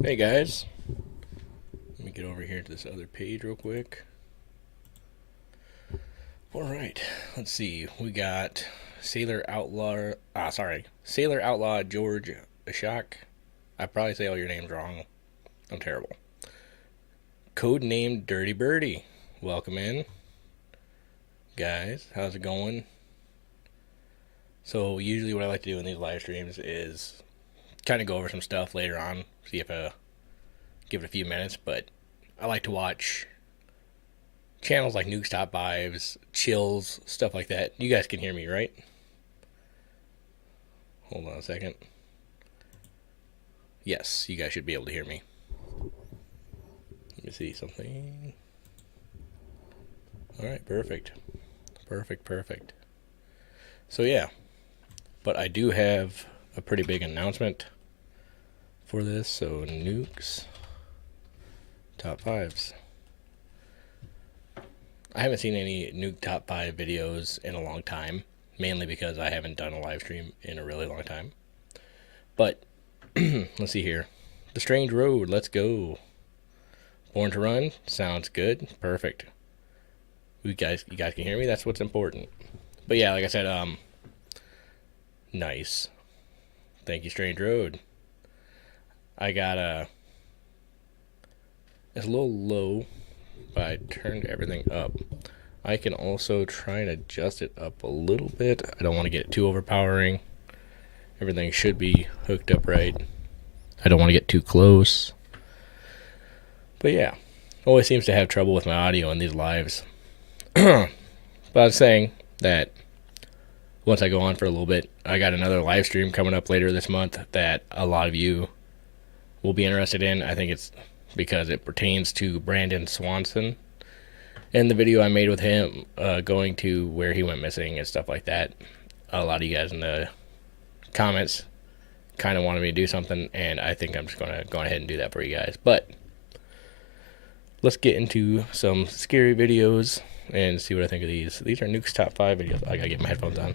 Hey guys, let me get over here to this other page real quick. Alright, let's see. We got Sailor Outlaw George Ashok. I probably say all your names wrong. I'm terrible. Codenamed Dirty Birdie. Welcome in. Guys, how's it going? So, usually what I like to do in these live streams is kind of go over some stuff later on, see if give it a few minutes, but I like to watch channels like Nuke's Top 5s, Chills, stuff like that. You guys can hear me, right? Hold on a second. Yes, you guys should be able to hear me. Let me see something. Alright, perfect. Perfect. So yeah, but I do have a pretty big announcement for this. So Nuke's Top 5s. I haven't seen any Nuke Top 5 videos in a long time, mainly because I haven't done a live stream in a really long time. But let's see here. The Strange Road, let's go. Born to Run, sounds good. Perfect. You guys can hear me? That's what's important. But yeah, like I said, nice. Thank you, Strange Road. I got it's a little low, but I turned everything up. I can also try and adjust it up a little bit. I don't want to get it too overpowering. Everything should be hooked up right. I don't want to get too close. But yeah, always seems to have trouble with my audio in these lives. But I was saying that once I go on for a little bit, I got another live stream coming up later this month that a lot of you will be interested in. I think it's because it pertains to Brandon Swanson and the video I made with him going to where he went missing and stuff like that. A lot of you guys in the comments kind of wanted me to do something, and I think I'm just going to go ahead and do that for you guys. But let's get into some scary videos and see what I think of these. These are Nuke's Top 5 videos. I gotta get my headphones on.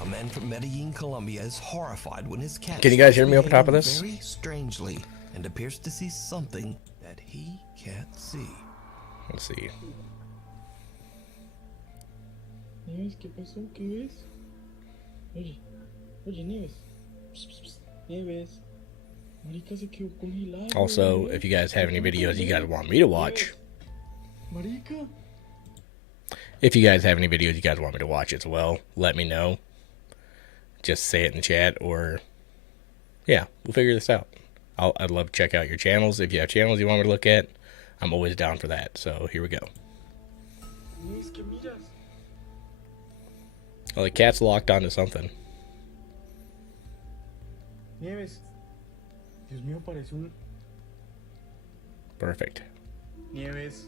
A man from Medellin, Colombia is horrified when his cat Can you guys hear me over top of this? very strangely and appears to see something that he can't see. Let's see. Nieves, ¿qué pasó? ¿Qué ves? Oye, Nieves. Psst, psst, psst. Nieves. Marica se quedó congelado. Also, if you guys have any videos you guys want me to watch, Marica. if you guys have any videos you guys want me to watch as well, let me know. Just say it in the chat, or yeah, we'll figure this out. I'd love to check out your channels. If you have channels you want me to look at, I'm always down for that. So here we go. Nieves, ¿qué miras? Oh, the cat's locked onto something. Nieves. Dios mío, parece un... Perfect. Nieves.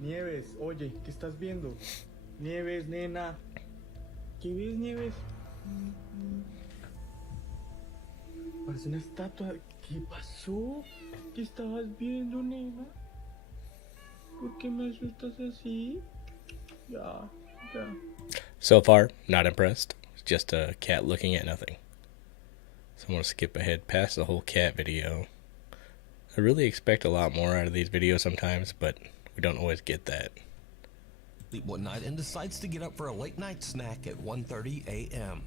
Nieves, oye, ¿qué estás viendo? Nieves, nena. ¿Qué ves, Nieves? Parece una estatua. ¿Qué pasó? ¿Qué estabas viendo, nena? ¿Por qué me asustas así? Ya. So far, not impressed. It's just a cat looking at nothing. So I'm going to skip ahead past the whole cat video. I really expect a lot more out of these videos sometimes, but we don't always get that. Sleep one night and decides to get up for a late night snack at 1:30 a.m.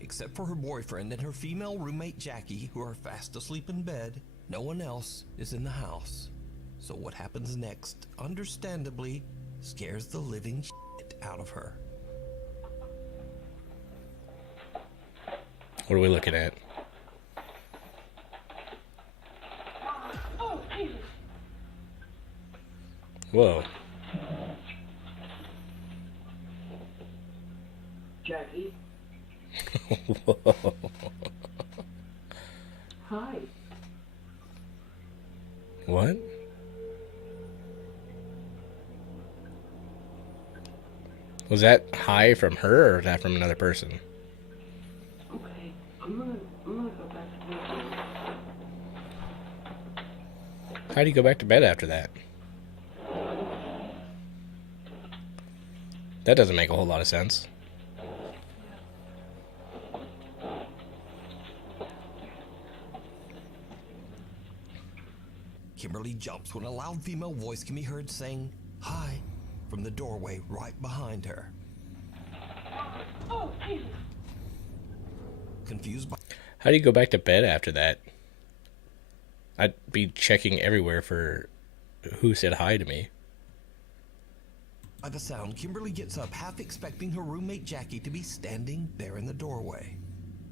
Except for her boyfriend and her female roommate Jackie, who are fast asleep in bed, no one else is in the house. So what happens next, understandably, scares the living shit out of her. What are we looking at? Whoa. Jackie. Whoa. Hi. What? Was that hi from her, or was that from another person? Okay, I'm gonna go back to bed. How do you go back to bed after that? That doesn't make a whole lot of sense. Kimberly jumps when a loud female voice can be heard saying, "Hi," from the doorway right behind her. Oh, Jesus. Confused by How do you go back to bed after that? I'd be checking everywhere for who said hi to me. the sound, Kimberly gets up, half expecting her roommate Jackie to be standing there in the doorway.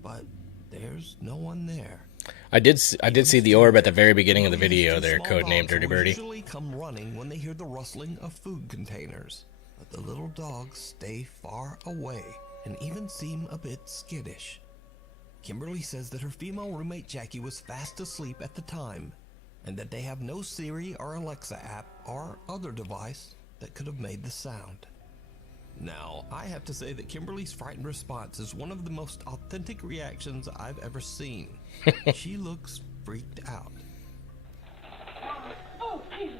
But there's no one there. I did see the orb at the very beginning of the video there, codenamed Dirty Birdie. Usually come running when they hear the rustling of food containers, but the little dogs stay far away and even seem a bit skittish. Kimberly says that her female roommate Jackie was fast asleep at the time, and that they have no Siri or Alexa app or other device that could have made the sound. Now, I have to say that Kimberly's frightened response is one of the most authentic reactions I've ever seen. She looks freaked out. Oh, Jesus.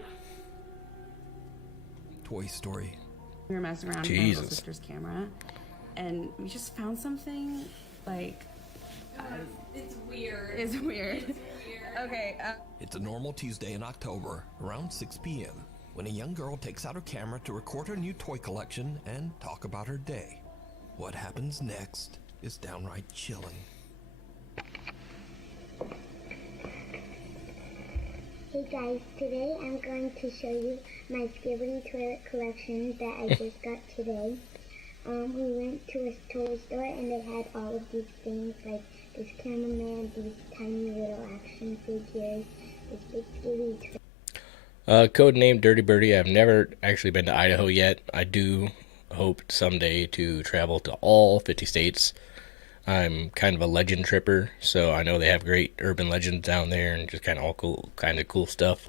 Toy Story. We were messing around with my Jesus. little sister's camera, and we just found something, like... It's weird. It's weird. It's weird. Okay, It's a normal Tuesday in October, around 6 p.m., when a young girl takes out her camera to record her new toy collection and talk about her day. What happens next is downright chilling. Hey guys, today I'm going to show you my Skibbity toilet collection that I just got today. We went to a toy store and they had all of these things like this cameraman, these tiny little action figures, this big Skibbity toy. Codenamed Dirty Birdie. I've never actually been to Idaho yet. I do hope someday to travel to all 50 states. I'm kind of a legend tripper, so I know they have great urban legends down there and just kind of cool stuff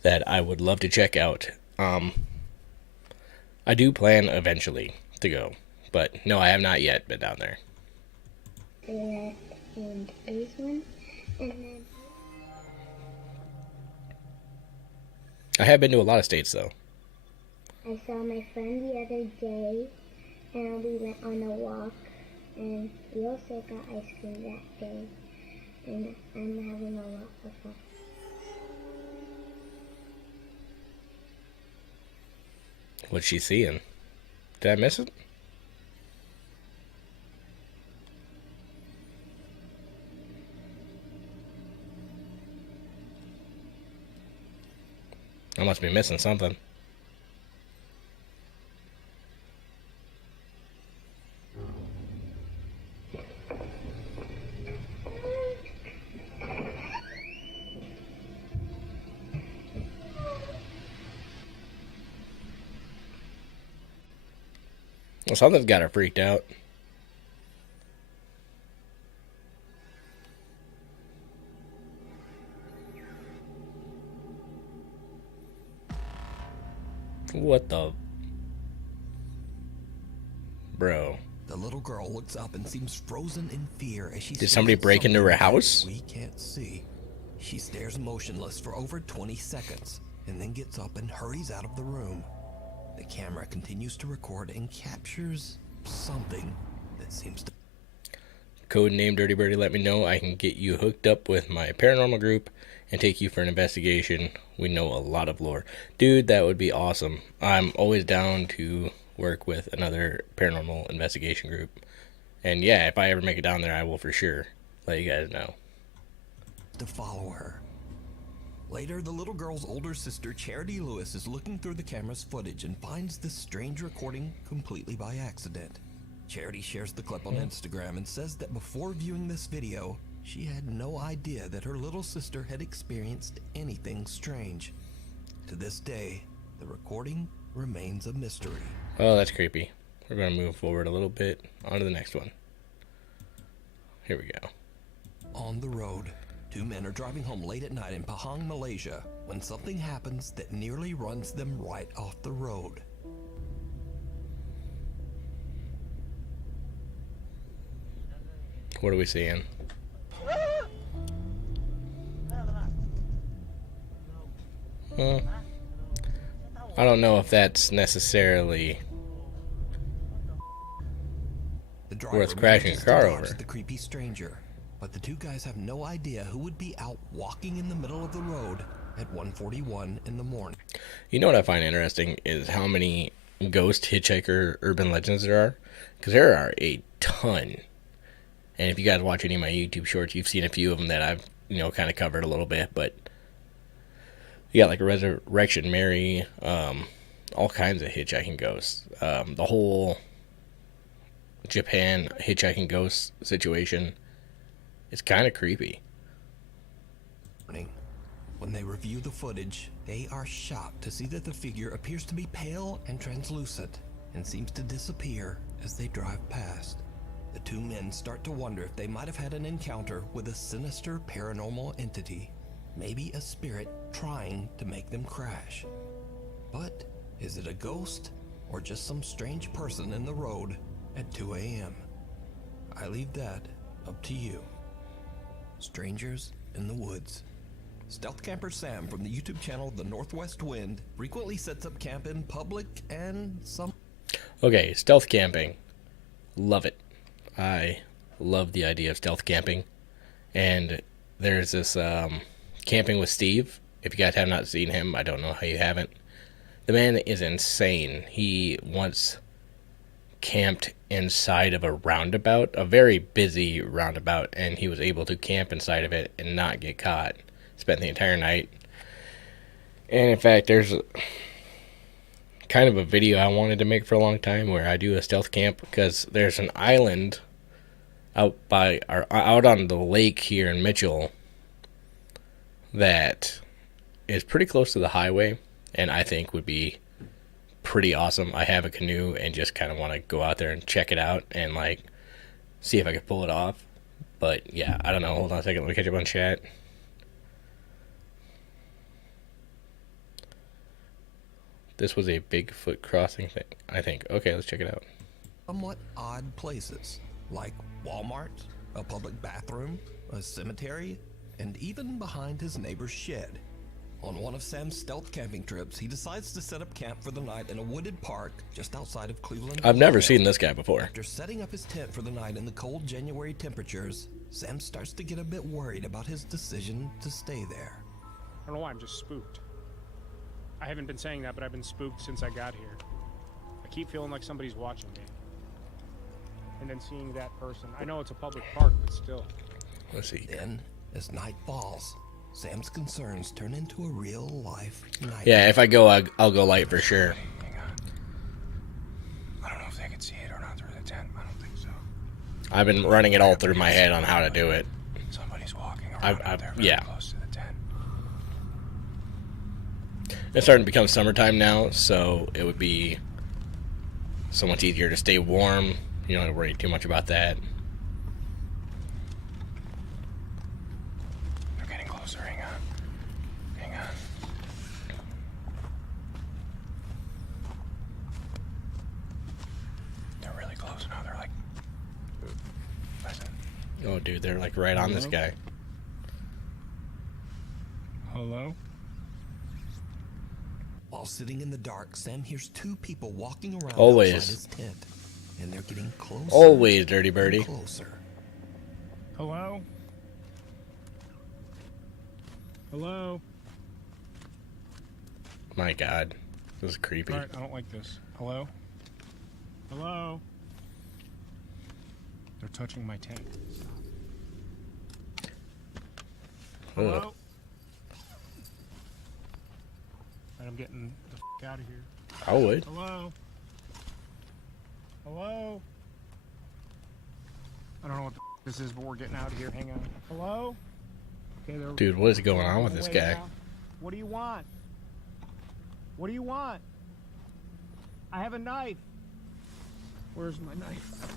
that I would love to check out. I do plan eventually to go, but no, I have not yet been down there. And these ones, and then I have been to a lot of states though. I saw my friend the other day and we went on a walk and we also got ice cream that day and I'm having a lot of fun. What's she seeing? Did I miss it? I must be missing something. Well, something's got her freaked out. What the... Bro. The little girl looks up and seems frozen in fear as she Did somebody break into her house? We can't see. She stares motionless for over 20 seconds and then gets up and hurries out of the room. The camera continues to record and captures something that seems to... Codename Dirty Birdie, let me know. I can get you hooked up with my paranormal group and take you for an investigation. We know a lot of lore. Dude, that would be awesome. I'm always down to work with another paranormal investigation group. And yeah, if I ever make it down there, I will for sure let you guys know. to follow her. Later, the little girl's older sister, Charity Lewis, is looking through the camera's footage and finds this strange recording completely by accident. Charity shares the clip on Instagram and says that before viewing this video, she had no idea that her little sister had experienced anything strange. To this day, the recording remains a mystery. Oh, that's creepy. We're going to move forward a little bit. On to the next one. Here we go. On the road, two men are driving home late at night in Pahang, Malaysia, when something happens that nearly runs them right off the road. What are we seeing? I don't know if that's necessarily The driver worth crashing a manages to car dodge over. the creepy stranger, but the two guys have no idea who would be out walking in the middle of the road at 1:41 in the morning. You know what I find interesting is how many ghost hitchhiker urban legends there are, because there are a ton. And if you guys watch any of my YouTube shorts, you've seen a few of them that I've kind of covered a little bit. But you got like Resurrection Mary, all kinds of hitchhiking ghosts. The whole Japan hitchhiking ghost situation is kind of creepy. When they review the footage, they are shocked to see that the figure appears to be pale and translucent and seems to disappear as they drive past. The two men start to wonder if they might have had an encounter with a sinister paranormal entity, maybe a spirit trying to make them crash. But is it a ghost or just some strange person in the road at 2 a.m.? I leave that up to you. Strangers in the Woods. Stealth camper Sam from the YouTube channel The Northwest Wind frequently sets up camp in public and some... Okay, stealth camping. Love it. I love the idea of stealth camping. And there's this Camping with Steve. If you guys have not seen him, I don't know how you haven't. The man is insane. He once camped inside of a roundabout, a very busy roundabout, and he was able to camp inside of it and not get caught. Spent the entire night. And in fact, there's kind of a video I wanted to make for a long time where I do a stealth camp, because there's an island out on the lake here in Mitchell that is pretty close to the highway, and I think would be pretty awesome. I have a canoe and just kind of want to go out there and check it out and like see if I could pull it off. But yeah, I don't know. Hold on a second. Let me catch up on chat. This was a Bigfoot crossing thing, I think. Okay, let's check it out. somewhat odd places, like Walmart, a public bathroom, a cemetery, and even behind his neighbor's shed. On one of Sam's stealth camping trips, he decides to set up camp for the night in a wooded park just outside of Cleveland. I've never seen this guy before. After setting up his tent for the night in the cold January temperatures, Sam starts to get a bit worried about his decision to stay there. I don't know why, I'm just spooked. I haven't been saying that, but I've been spooked since I got here. I keep feeling like somebody's watching me. And then seeing that person. I know it's a public park, but still. Let's see. Then, as night falls, Sam's concerns turn into a real-life nightmare. Yeah, if I go, I'll go light for sure. Hang on. I don't know if they can see it or not through the tent. I don't think so. I've been running it all through my head on how to do it. Somebody's walking around out there very yeah. close to the tent. It's starting to become summertime now, so it would be so much easier to stay warm. You don't have to worry too much about that. They're getting closer. Hang on. Hang on. They're really close now. They're like... Listen. Oh, dude, they're like right on this guy. Hello? While sitting in the dark, Sam hears two people walking around Always. outside his tent, and they're getting closer. Always, Dirty Birdie. and closer. Hello? Hello? My God, this is creepy. Alright, I don't like this. Hello? Hello? They're touching my tent. Hello? Ugh. Alright, I'm getting the f out of here. I would. Hello? Hello? I don't know what the f this is, but we're getting out of here. Hang on. Hello? Okay, they're Dude, what is going on with this away guy? now. What do you want? What do you want? I have a knife. Where's my knife?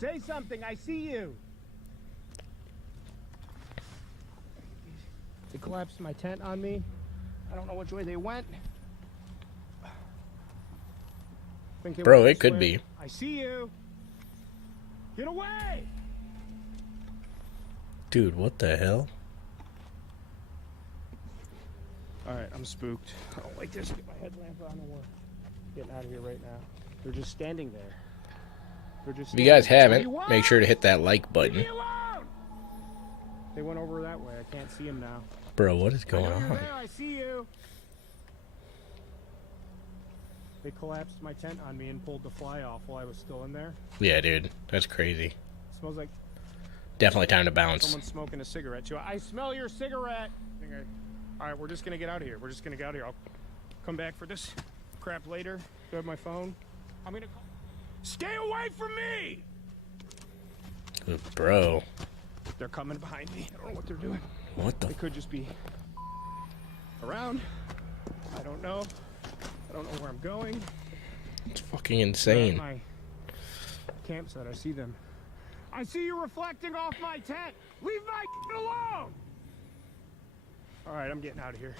Say something. I see you. They collapsed my tent on me. I don't know which way they went. Think they Bro, went it this could way. be. I see you. Get away! Dude, what the hell? Alright, I'm spooked. I don't like this. Get my headlamp on and we're getting out of here right now. They're just standing there. They're just If you guys standing there. haven't, What do you make want? sure to hit that like Leave button. me alone! They went over that way. I can't see them now. Bro, what is going I know you're on? there, I see you. They collapsed my tent on me and pulled the fly off while I was still in there. Yeah, dude. That's crazy. It smells like Definitely time to bounce. someone's smoking a cigarette too. I smell your cigarette. All right, we're just gonna get out of here. We're just gonna get out of here. I'll come back for this crap later. Grab my phone. I'm gonna call. Stay away from me! Bro. They're coming behind me. I don't know what they're doing. What the? They could just be around. I don't know. I don't know where I'm going. It's fucking They're insane. at my campsite. I see them. I see you reflecting off my tent. Leave my alone. All right, I'm getting out of here.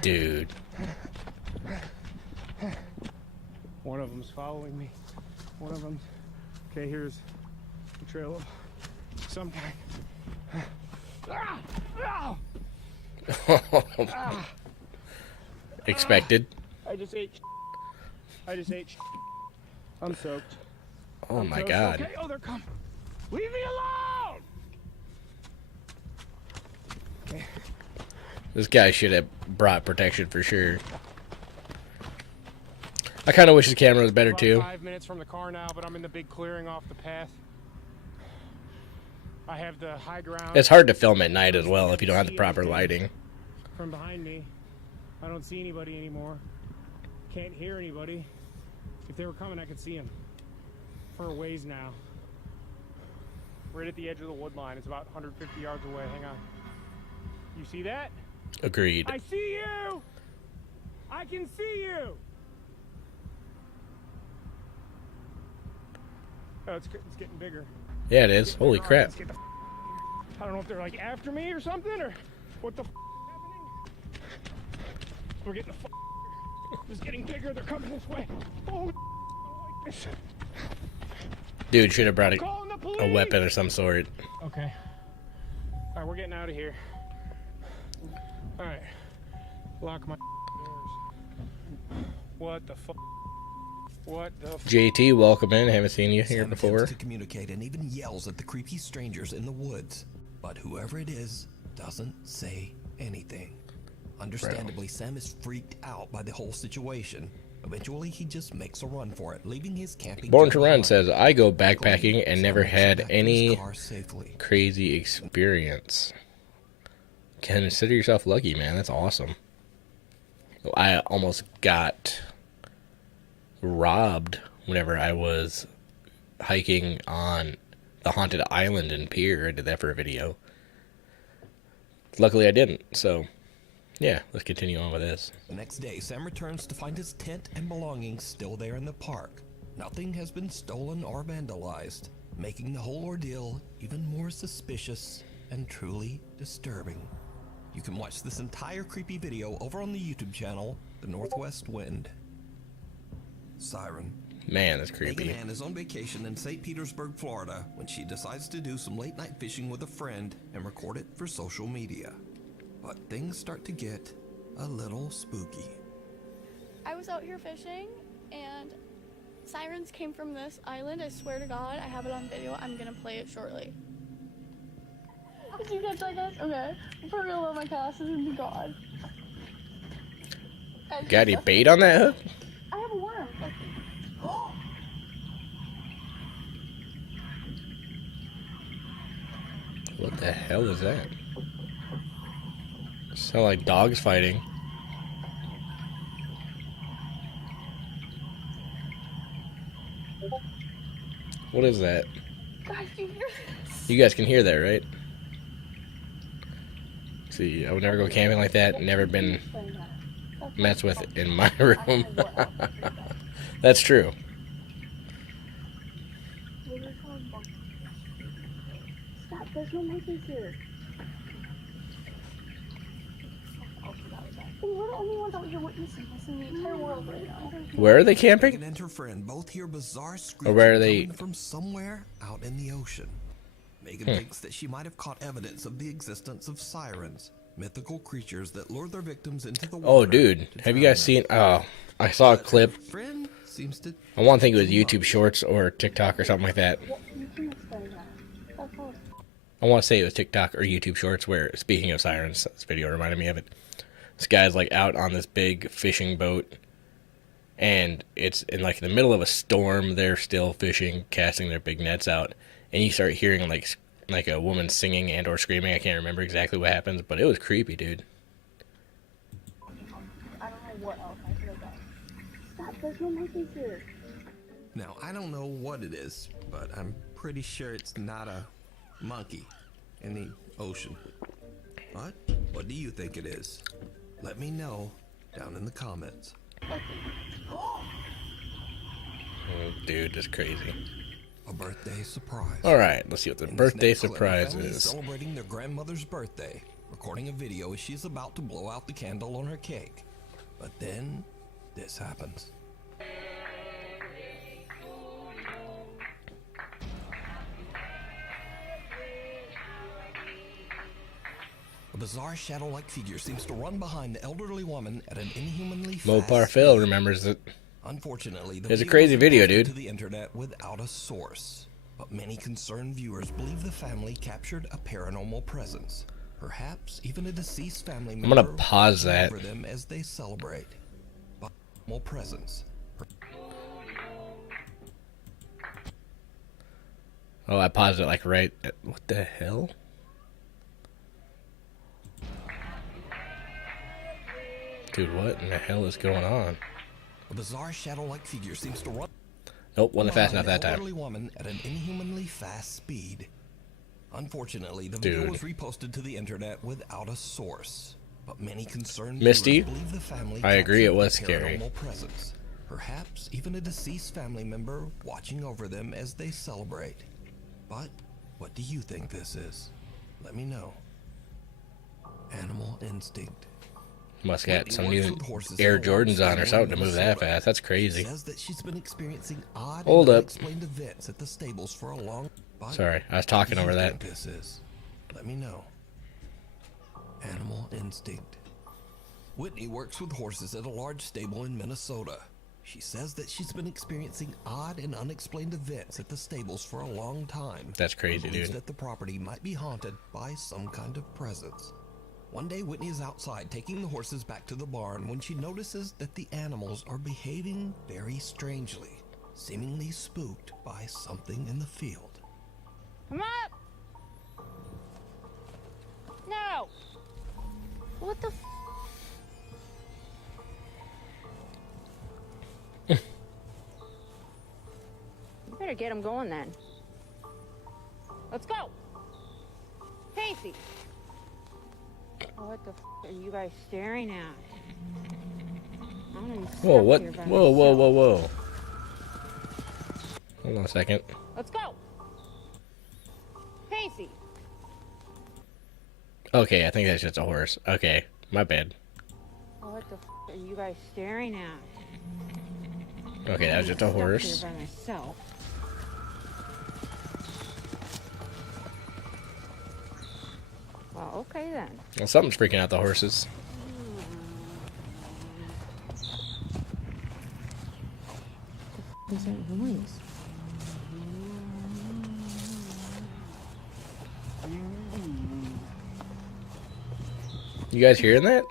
Dude. One of them's following me. One of them. Okay, here's the trail of some kind. Ah! Ah! Ah! Expected. I just ate. I'm soaked. Oh I'm my so god. Okay. Oh, they're coming. Leave me alone. Okay. This guy should have brought protection for sure. I kind of wish the camera was better About too. 5 minutes from the car now, but I'm in the big clearing off the path. I have the high ground. It's hard to film at night as well if you don't have the proper lighting. From behind me, I don't see anybody anymore. Can't hear anybody. If they were coming, I could see them. For a ways now. Right at the edge of the wood line. It's about 150 yards away. Hang on. You see that? Agreed. I see you! I can see you! Oh, it's getting bigger. Yeah, it is. Holy crap. Let's get the I don't know if they're like after me or something or what the happening. We're getting the It's getting bigger. They're coming this way. Oh, I don't like this. Dude should have brought Calling the a police. weapon or some sort. Okay. All right, we're getting out of here. All right. Lock my doors. What the fuck? What the fuck? JT, welcome in. Haven't seen you here Sam before. attempts to communicate and even yells at the creepy strangers in the woods. But whoever it is doesn't say anything. Understandably, Sam is freaked out by the whole situation. Eventually, he just makes a run for it, leaving his camping Born gear to Run behind. says, I go backpacking and Sam never makes it had back to his any car safely. crazy experience. Consider yourself lucky, man. That's awesome. I almost got robbed whenever I was hiking on the haunted island in Pier. I did that for a video. Luckily I didn't, so yeah, let's continue on with this. The next day, Sam returns to find his tent and belongings still there in the park. Nothing has been stolen or vandalized, making the whole ordeal even more suspicious and truly disturbing. You can watch this entire creepy video over on the YouTube channel, The Northwest Wind. Siren. Man, that's creepy. Megan Ann is on vacation in St. Petersburg, Florida, when she decides to do some late night fishing with a friend and record it for social media. But things start to get a little spooky. I was out here fishing and sirens came from this island. I swear to God, I have it on video. I'm gonna play it shortly. Did you catch that, guys? Okay. I'm probably gonna let my cast and be gone. Got any bait on that hook? I have a worm. What the hell is that? Sound like dogs fighting. What is that? Guys, do you hear this? You guys can hear that, right? See, I would never go camping like that. Never been messed with in my room. That's true. Stop, there's no monkeys here. We're the only ones out here witnessing this in the entire world right now. Where are they camping? Megan and her friend both hear bizarre Or screaming where are they? coming from somewhere out in the ocean. Megan thinks that she might have caught evidence of the existence of sirens, mythical creatures that lure their victims into the water. Oh, dude. Have you guys seen... Oh, I saw a clip. Friend seems to I want to think it was YouTube Shorts or TikTok or something like that. You can explain that. That's all. I want to say it was TikTok or YouTube Shorts, where, speaking of sirens, this video reminded me of it. This guy's like out on this big fishing boat, and it's in like the middle of a storm. They're still fishing, casting their big nets out, and you start hearing like a woman singing and or screaming. I can't remember exactly what happens, but it was creepy, dude. I don't know what else I could have done. Stop, there's no monkeys here. Now, I don't know what it is, but I'm pretty sure it's not a monkey in the ocean. But what do you think it is? Let me know down in the comments. Oh, dude, that's crazy. A birthday surprise. All right, let's see what the In this birthday next clip, surprise the family is. celebrating their grandmother's birthday, recording a video as she's about to blow out the candle on her cake. But then, this happens. A bizarre shadow-like figure seems to run behind the elderly woman at an inhumanly Mo fast Parfell speed. remembers it. Unfortunately, the It's a video crazy was video, posted dude. to the internet without a source, but many concerned viewers believe the family captured a paranormal presence, perhaps even a deceased family member. I'm gonna pause watching that. over them as they celebrate. Paranormal presence. Oh, I paused it like right at, what the hell? Dude, what in the hell is going on? A bizarre shadow-like figure seems to run. Nope, wasn't fast enough behind that an time. elderly woman at an inhumanly fast speed. Unfortunately, the video Dude. was reposted to the internet without a source, but many concerned Misty, viewers believe the family I agree, it captured was a scary. paranormal presence, perhaps even a deceased family member watching over them as they celebrate. But what do you think this is? Let me know. Animal instinct. Must got Whitney some works new with horses Air at a large Jordans on or stable in something to move that Minnesota. fast. That's She crazy. says that she's been experiencing odd Hold and up. unexplained events at the stables for a long. But Sorry, I was what talking do you over that. think this is? Let me know. Animal instinct. Whitney works with horses at a large stable in Minnesota. She says that she's been experiencing odd and unexplained events at the stables for a long time. That's crazy, and believes dude. that the property might be haunted by some kind of presence. One day, Whitney is outside taking the horses back to the barn when she notices that the animals are behaving very strangely, seemingly spooked by something in the field. Come up! No! What the You better get him going then. Let's go! Pacey! What the are you guys staring at? I'm gonna be Whoa, stuck what? here by Whoa, whoa, myself. whoa, whoa. Hold on a second. Let's go! Pacey! Okay, I think that's just a horse. Okay, my bad. What the are you guys staring at? Okay, that was just a I'm horse. stuck here by myself. Well, okay then. Well, something's freaking out the horses. What is that noise? You guys hearing that?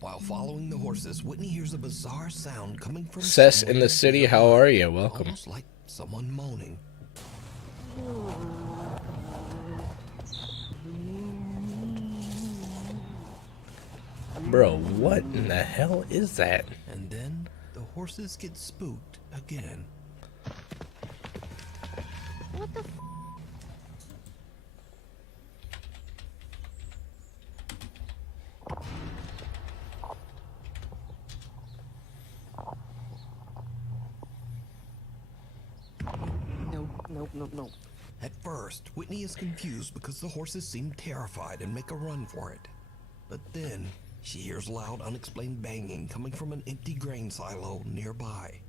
While following the horses, Whitney hears a bizarre sound coming from Cess somewhere in the city, how are you? Welcome. almost like someone moaning. Bro, what in the hell is that? And then the horses get spooked again. What the Nope. At first, Whitney is confused because the horses seem terrified and make a run for it. But then, she hears loud, unexplained banging coming from an empty grain silo nearby.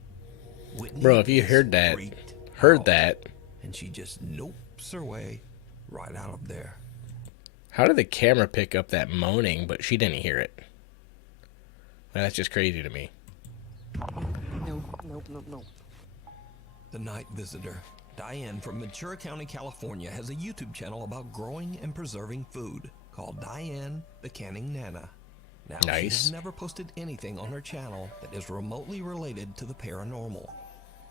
Whitney Bro, if you is heard that, freaked heard out, that, and she just nopes her way right out of there. how did the camera pick up that moaning, but she didn't hear it? That's just crazy to me. The night visitor. Diane from Ventura County, California has a YouTube channel about growing and preserving food called Diane the Canning Nana. Now, she Nice. has never posted anything on her channel that is remotely related to the paranormal.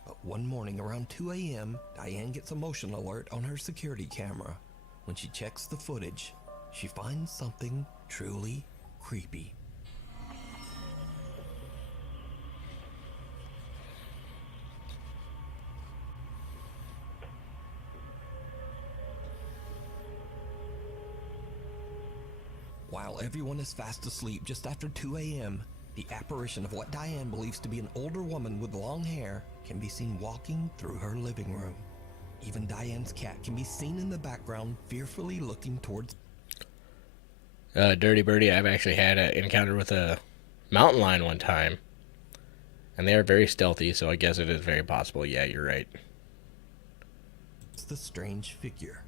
But one morning around 2 a.m., Diane gets a motion alert on her security camera. When she checks the footage, she finds something truly creepy. While everyone is fast asleep just after 2 a.m., the apparition of what Diane believes to be an older woman with long hair can be seen walking through her living room. Even Diane's cat can be seen in the background, fearfully looking towards... Dirty Birdie, I've actually had an encounter with a mountain lion one time. And they are very stealthy, so I guess it is very possible. Yeah, you're right. the strange figure.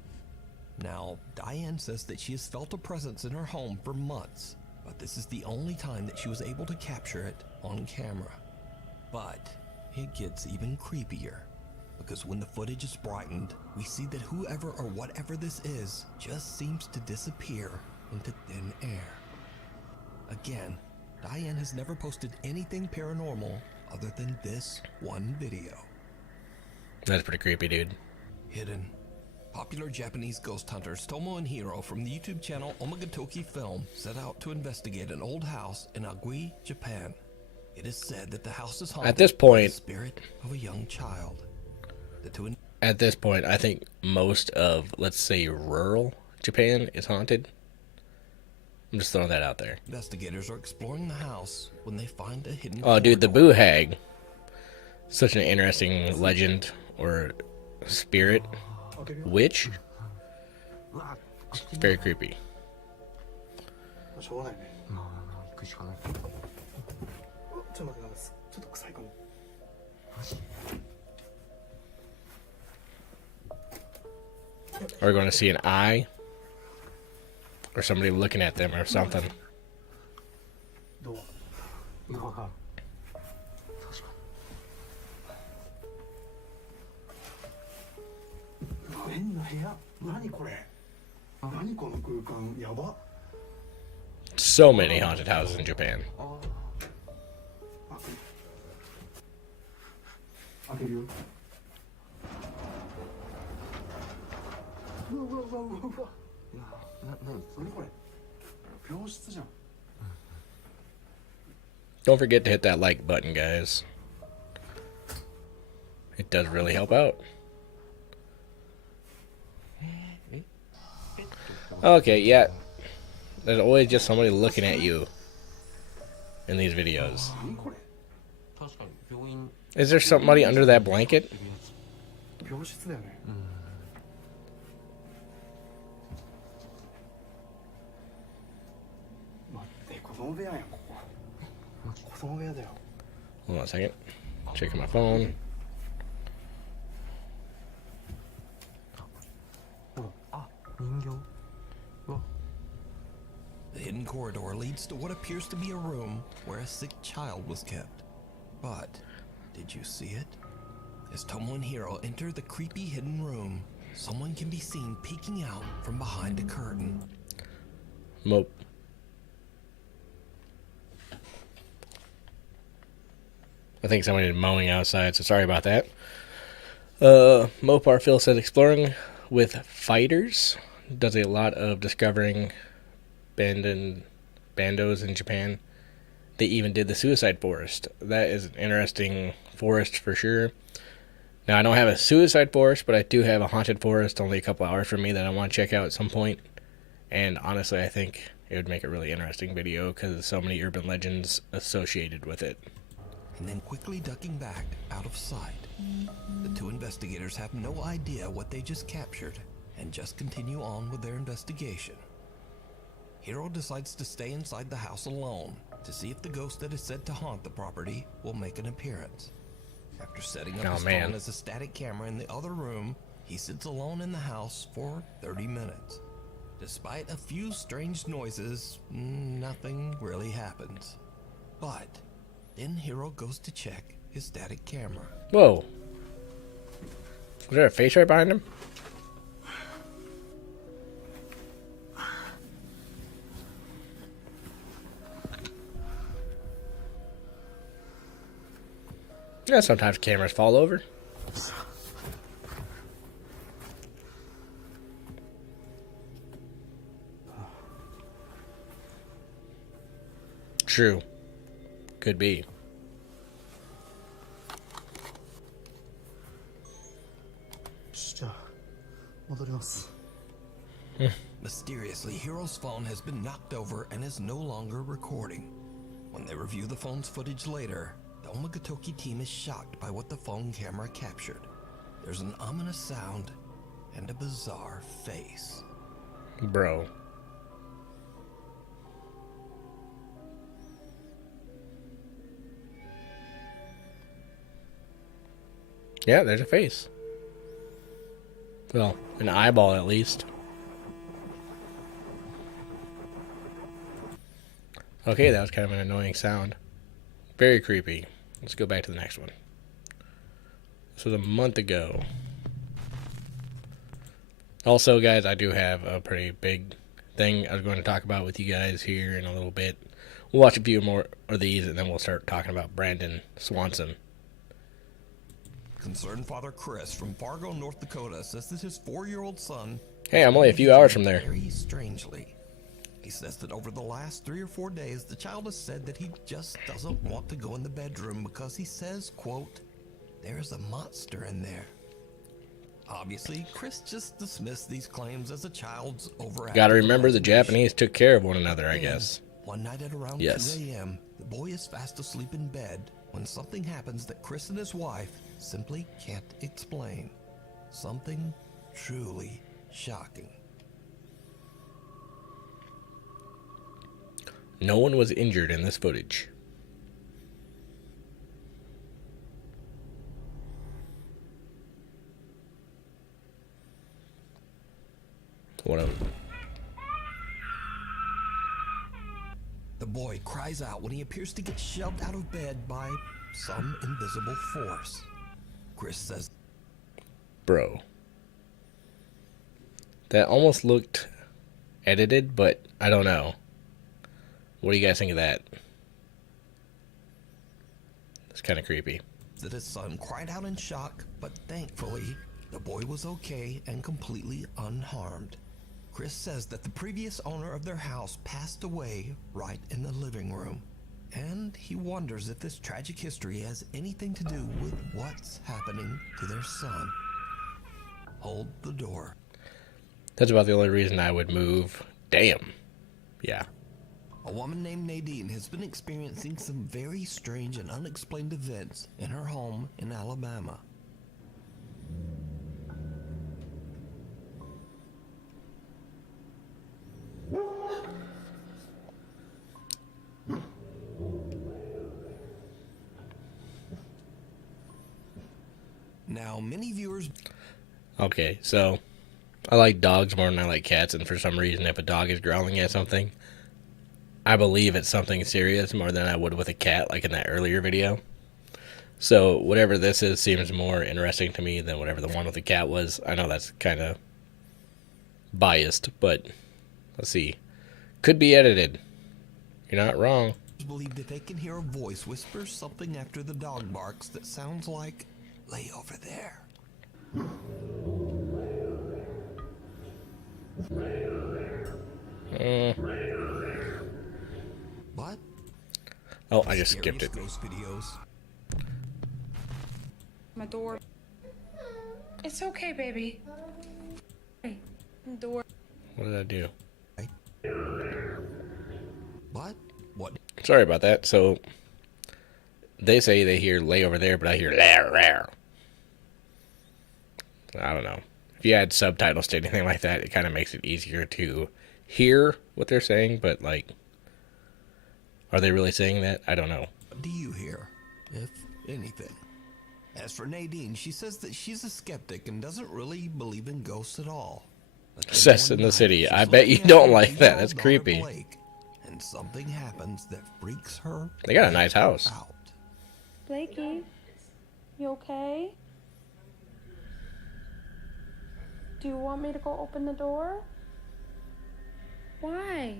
Now, Diane says that she has felt a presence in her home for months, but this is the only time that she was able to capture it on camera. But it gets even creepier, because when the footage is brightened, we see that whoever or whatever this is just seems to disappear into thin air. Again, Diane has never posted anything paranormal other than this one video. That's pretty creepy, dude. Hidden. Popular Japanese ghost hunters Tomo and Hiro from the YouTube channel Omagatoki Film set out to investigate an old house in Agui, Japan. It is said that the house is haunted At this point, by the spirit of a young child. At this point, I think most of, let's say, rural Japan is haunted. I'm just throwing that out there. Investigators are exploring the house when they find a hidden Oh, dude, the corridor. Boo Hag. Such an interesting legend or spirit. Witch. It's very creepy. しょうがないね。行くしかない。ちょっと待って、なんかちょっと臭いかも。 Or going to see an eye. Or somebody looking at them or something. どう？いや、わかる。確かに。変な部屋？何これ？何この空間？やば。 So many haunted houses in Japan. 開けるよ。うわうわうわうわうわ。いや、何これ？病室じゃん。 Don't forget to hit that like button, guys. It does really help out. Okay, yeah. There's always just somebody looking at you in these videos. Is there somebody under that blanket? 病室だよね。待って、子供部屋やんここ。子供部屋だよ。 Hold on a second. Checking my phone. The hidden corridor leads to what appears to be a room where a sick child was kept. But, did you see it? As Tomo and Hiro enter the creepy hidden room, someone can be seen peeking out from behind a curtain. Mope. I think somebody is mowing outside, so sorry about that. Mopar Phil says exploring with fighters does a lot of discovering bandos in Japan. They even did the suicide forest. That is an interesting forest for sure. Now, I don't have a suicide forest, but I do have a haunted forest only a couple hours from me that I want to check out at some point. And honestly, I think it would make a really interesting video because there's so many urban legends associated with it. And then quickly ducking back out of sight. The two investigators have no idea what they just captured and just continue on with their investigation. Hiro decides to stay inside the house alone to see if the ghost that is said to haunt the property will make an appearance. After setting up his phone as a static camera in the other room, he sits alone in the house for 30 minutes. Despite a few strange noises, nothing really happens. But then Hiro goes to check his static camera. Whoa. Was there a face right behind him? Yeah, sometimes cameras fall over. True. Could be. Mysteriously, Hero's phone has been knocked over and is no longer recording. When they review the phone's footage later, the Omagatoki team is shocked by what the phone camera captured. There's an ominous sound and a bizarre face. Bro. Yeah, there's a face. Well, an eyeball at least. Okay, that was kind of an annoying sound. Very creepy. Let's go back to the next one. This was a month ago. Also, guys, I do have a pretty big thing I was going to talk about with you guys here in a little bit. We'll watch a few more of these, and then we'll start talking about Brandon Swanson. Concerned father Chris from Fargo, North Dakota says that his 4-year-old son... Hey, I'm only a few hours from there. ...very strangely. He says that over the last 3 or 4 days, the child has said that he just doesn't want to go in the bedroom because he says, quote, "There's a monster in there." Obviously, Chris just dismissed these claims as a child's overacting. Gotta remember the Japanese took care of one another, I guess. One night at around 2 a.m., the boy is fast asleep in bed when something happens that Chris and his wife simply can't explain. Something truly shocking. No one was injured in this footage. What up? The boy cries out when he appears to get shoved out of bed by some invisible force. Chris says, Bro. That almost looked edited, but I don't know. What do you guys think of that? It's kind of creepy. That his son cried out in shock, but thankfully, the boy was okay and completely unharmed. Chris says that the previous owner of their house passed away right in the living room. And he wonders if this tragic history has anything to do with what's happening to their son. Hold the door. That's about the only reason I would move. Damn. Yeah. A woman named Nadine has been experiencing some very strange and unexplained events in her home in Alabama. Now, many viewers... Okay, so I like dogs more than I like cats, and for some reason, if a dog is growling at something, I believe it's something serious more than I would with a cat, like in that earlier video. So whatever this is seems more interesting to me than whatever the one with the cat was. I know that's kind of biased, but let's see. Could be edited. You're not wrong. Believe that they can hear a voice whisper something after the dog barks that sounds like, "Lay over there." What? Oh, I just skipped it. Ghost videos. My door. It's okay, baby. Hey, door. What did I do? What? What? Sorry about that. So they say they hear "lay over there," but I hear "rare, rare." I don't know. If you add subtitles to anything like that, it kind of makes it easier to hear what they're saying, but like, are they really saying that? I don't know. What do you hear, if anything? As for Nadine, she says that she's a skeptic and doesn't really believe in ghosts at all. Sis in the city. I bet you don't like that. That's creepy. And something happens that freaks her. They got a nice house. Out. Blakey, you okay? Do you want me to go open the door? Why?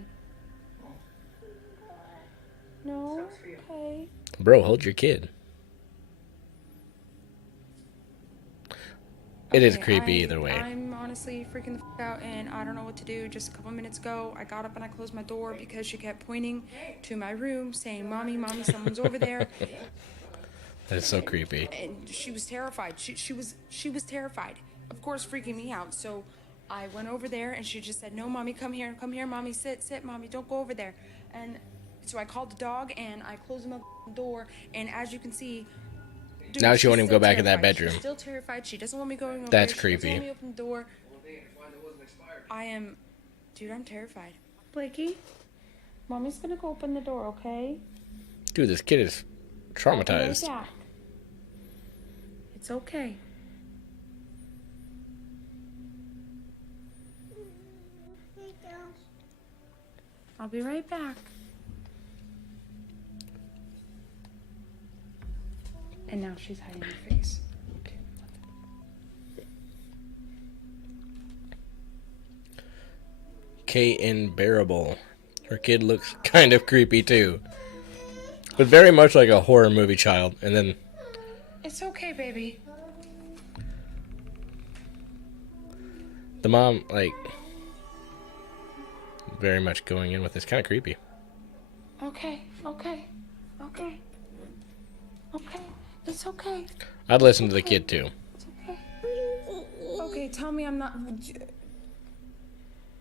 No? Okay. Bro, hold your kid. It is creepy either way. I'm honestly freaking the f out and I don't know what to do. Just a couple minutes ago, I got up and I closed my door because she kept pointing to my room saying, Mommy, Mommy, someone's over there. That's so creepy. And she was terrified. She was terrified. Of course, freaking me out. So I went over there and she just said, no, Mommy, come here, Mommy, sit, Mommy, don't go over there. And so I called the dog and I closed the door. And as you can see, dude, now she won't even go back in that terrified. bedroom. She's still terrified. She doesn't want me going over That's there. creepy. She doesn't want me to open the door. Dude, I'm terrified. Blakey, Mommy's gonna go open the door, okay? Dude, this kid is traumatized. I'll be right back. It's okay. I'll be right back. And now she's hiding her face. Kate in Bearable. Her kid looks kind of creepy too. But very much like a horror movie child. And then It's okay, baby. the mom, like, very much going in with this. Kind of creepy. Okay. It's okay. I'd listen to the kid too. It's okay. Okay, tell me I'm not...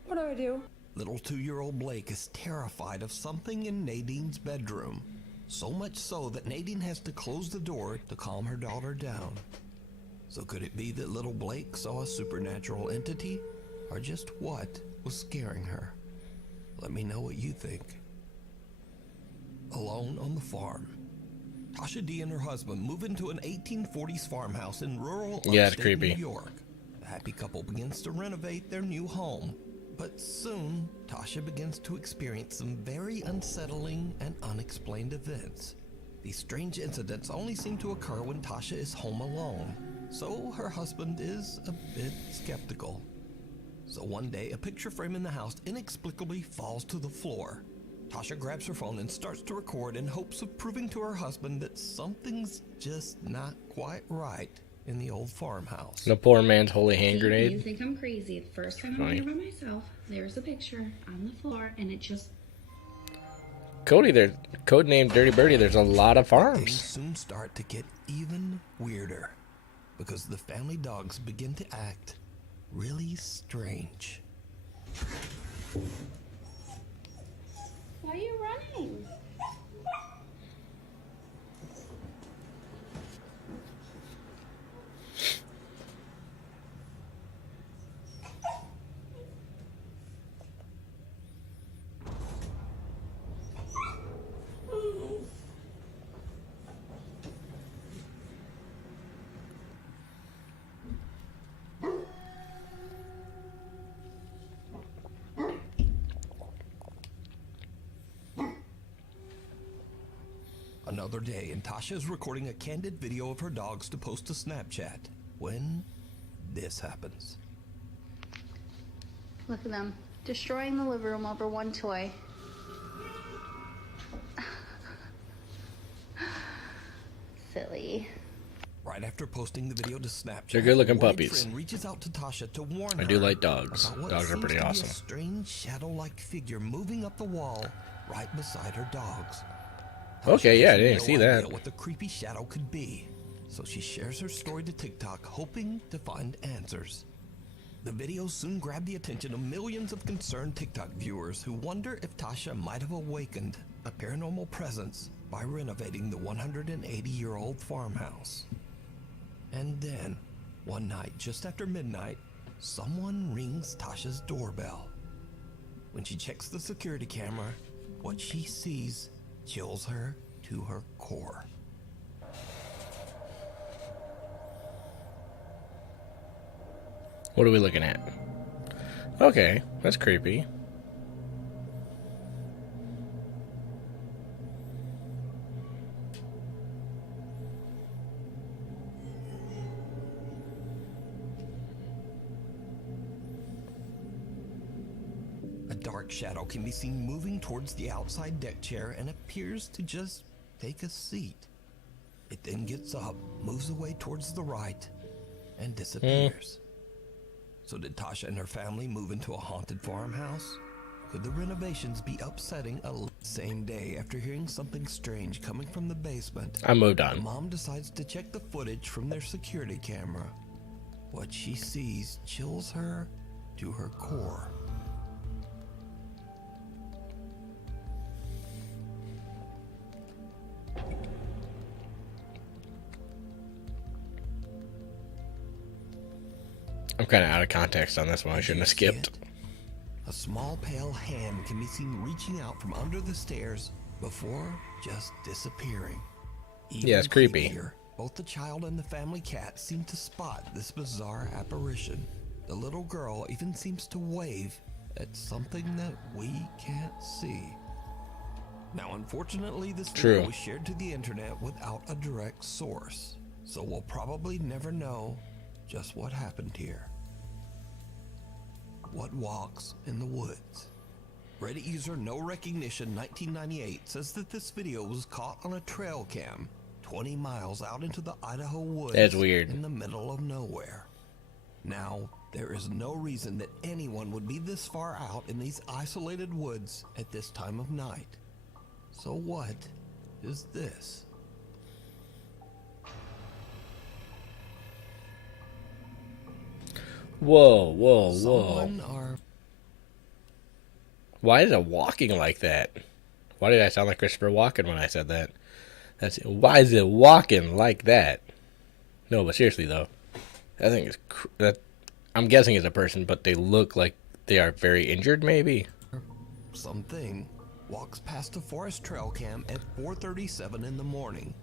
What do I do? Little 2-year-old Blake is terrified of something in Nadine's bedroom. So much so that Nadine has to close the door to calm her daughter down. So could it be that little Blake saw a supernatural entity? Or just what was scaring her? Let me know what you think. Alone on the farm. Tasha D and her husband move into an 1840s farmhouse in rural Yeah, it's upstate creepy. New York. The happy couple begins to renovate their new home. But soon, Tasha begins to experience some very unsettling and unexplained events. These strange incidents only seem to occur when Tasha is home alone, so her husband is a bit skeptical. So one day, a picture frame in the house inexplicably falls to the floor. Tasha grabs her phone and starts to record in hopes of proving to her husband that something's just not quite right in the old farmhouse. The poor man's holy hand You grenade. think I'm crazy. The first time I'm here by myself, there's a picture on the floor, and it just... Cody, there's codename Dirty Birdie. There's a lot of Things farms. soon start to get even weirder because the family dogs begin to act really strange. Why are you running? Another day, and Tasha is recording a candid video of her dogs to post to Snapchat when this happens. Look at them. Destroying the living room over one toy. Silly. Right after posting the video to Snapchat, They're good-looking a worried puppies. friend reaches out to Tasha to warn I her do like dogs. about what Dogs are seems pretty to be a awesome. strange shadow-like figure moving up the wall right beside her dogs. Okay, Tasha yeah, I has didn't no see idea that. what the creepy shadow could be, so she shares her story to TikTok, hoping to find answers. The videos soon grab the attention of millions of concerned TikTok viewers who wonder if Tasha might have awakened a paranormal presence by renovating the 180-year-old farmhouse. And then, one night, just after midnight, someone rings Tasha's doorbell. When she checks the security camera, what she sees chills her to her core. What are we looking at? Okay, that's creepy. dark shadow can be seen moving towards the outside deck chair and appears to just take a seat. It then gets up, moves away towards the right, and disappears. So did Tasha and her family move into a haunted farmhouse? Could the renovations be upsetting same day after hearing something strange coming from the basement? I moved on. The mom decides to check the footage from their security camera. What she sees chills her to her core. I'm kind of out of context on this one. I shouldn't have skipped. A small pale hand can be seen reaching out from under the stairs before just disappearing. Yeah, it's creepy. Creepier, both the child and the family cat seem to spot this bizarre apparition. The little girl even seems to wave at something that we can't see. Now, unfortunately, this video was shared to the internet without a direct source, so we'll probably never know just what happened here. What walks in the woods? Reddit user No Recognition 1998 says that this video was caught on a trail cam 20 miles out into the Idaho woods. That's weird. In the middle of nowhere. Now, there is no reason that anyone would be this far out in these isolated woods at this time of night. So what is this? Whoa, whoa, whoa. Why is it walking like that? Why did I sound like Christopher Walken when I said that? Why is it walking like that? No, but seriously though, I think that I'm guessing is a person, but they look like they are very injured. Maybe something walks past a forest trail cam at 4:37 in the morning.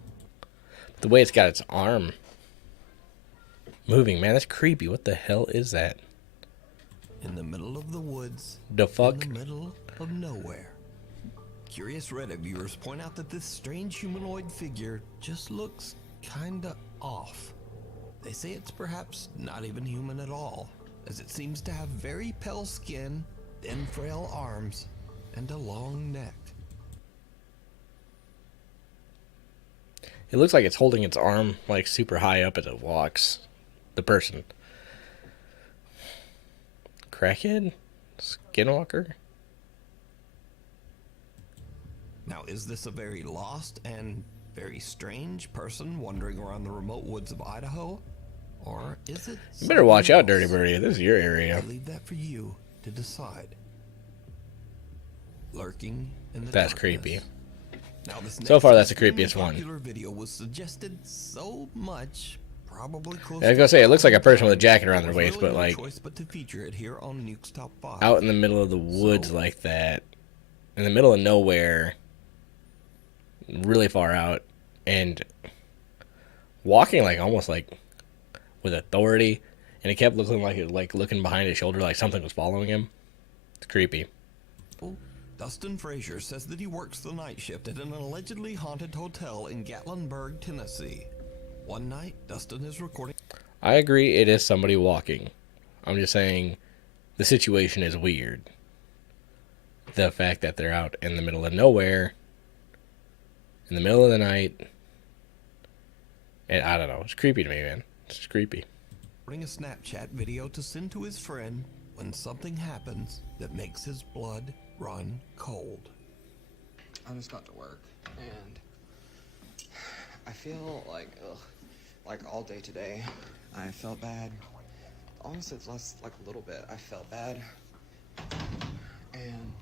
The way it's got its arm moving, man, that's creepy. What the hell is that? In the middle of the woods. The fuck? In the middle of nowhere. Curious Reddit viewers point out that this strange humanoid figure just looks kinda off. They say it's perhaps not even human at all, as it seems to have very pale skin, thin frail arms, and a long neck. It looks like it's holding its arm like super high up as it walks. The person. Crackhead? Skinwalker? Now, is this a very lost and very strange person wandering around the remote woods of Idaho? Or is it... You better watch out, Dirty Birdie. This is your area. I leave that for you to decide. Lurking in the That's darkness. creepy. Now, this So far, that's the extremely creepiest one. popular video was suggested so much, probably close I was gonna say, it looks like a person with a jacket around their There was waist, really but no like choice but to feature it here on Nuke's Top 5. out in the middle of the woods like that, in the middle of nowhere, really far out, and walking like almost like with authority, and it kept looking like it, like looking behind his shoulder, like something was following him. It's creepy. Dustin Frazier says that he works the night shift at an allegedly haunted hotel in Gatlinburg, Tennessee. One night, Dustin is recording. I agree, it is somebody walking. I'm just saying the situation is weird. The fact that they're out in the middle of nowhere, in the middle of the night, and I don't know, it's creepy to me, man. It's just creepy. Recording a Snapchat video to send to his friend when something happens that makes his blood run cold. I just got to work and I feel like, like all day today, I felt bad. Honestly, it's less like a little bit. I felt bad, and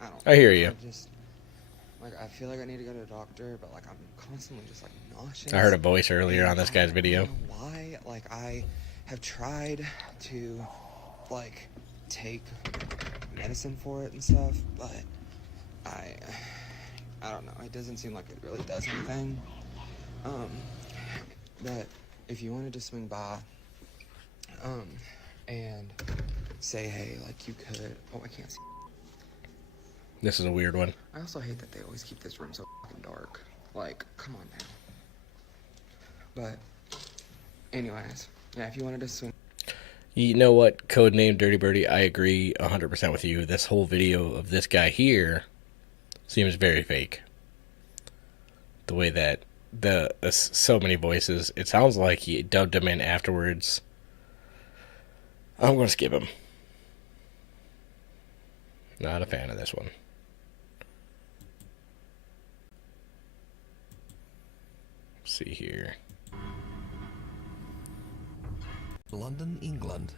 I don't. I hear you. I feel like I need to go to a doctor, but like I'm constantly just like nauseous. I heard a voice earlier on this guy's video. I don't know why? Like I have tried to like take medicine for it and stuff, but I don't know. It doesn't seem like it really does anything. But if you wanted to swing by, and say, hey, like you could. Oh, I can't see. This is a weird one. I also hate that they always keep this room so fucking dark. Like, come on now. But, anyways, yeah, if you wanted to swing. You know what? Codename Dirty Birdie, I agree 100% with you. This whole video of this guy here seems very fake. The way that so many voices, it sounds like he dubbed him in afterwards. I'm going to skip him. Not a fan of this one. Let's see here. London, England.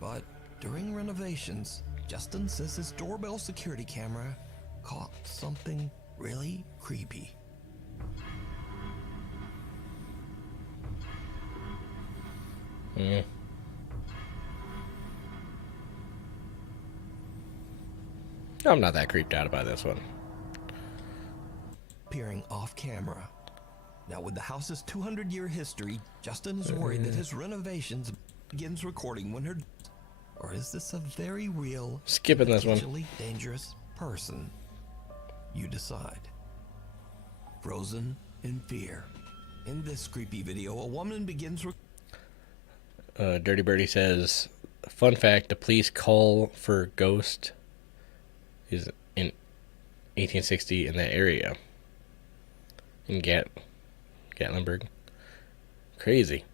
But during renovations, Justin says his doorbell security camera caught something really creepy. I'm not that creeped out by this one. Appearing off camera. Now, with the house's 200-year history, Justin is worried that his renovations begins recording when her... Or is this a very real, skipping this one, potentially dangerous person? You decide. Frozen in fear. In this creepy video, a woman begins... Dirty Birdie says, fun fact, the police call for ghost is in 1860 in that area. In Gatlinburg. Crazy.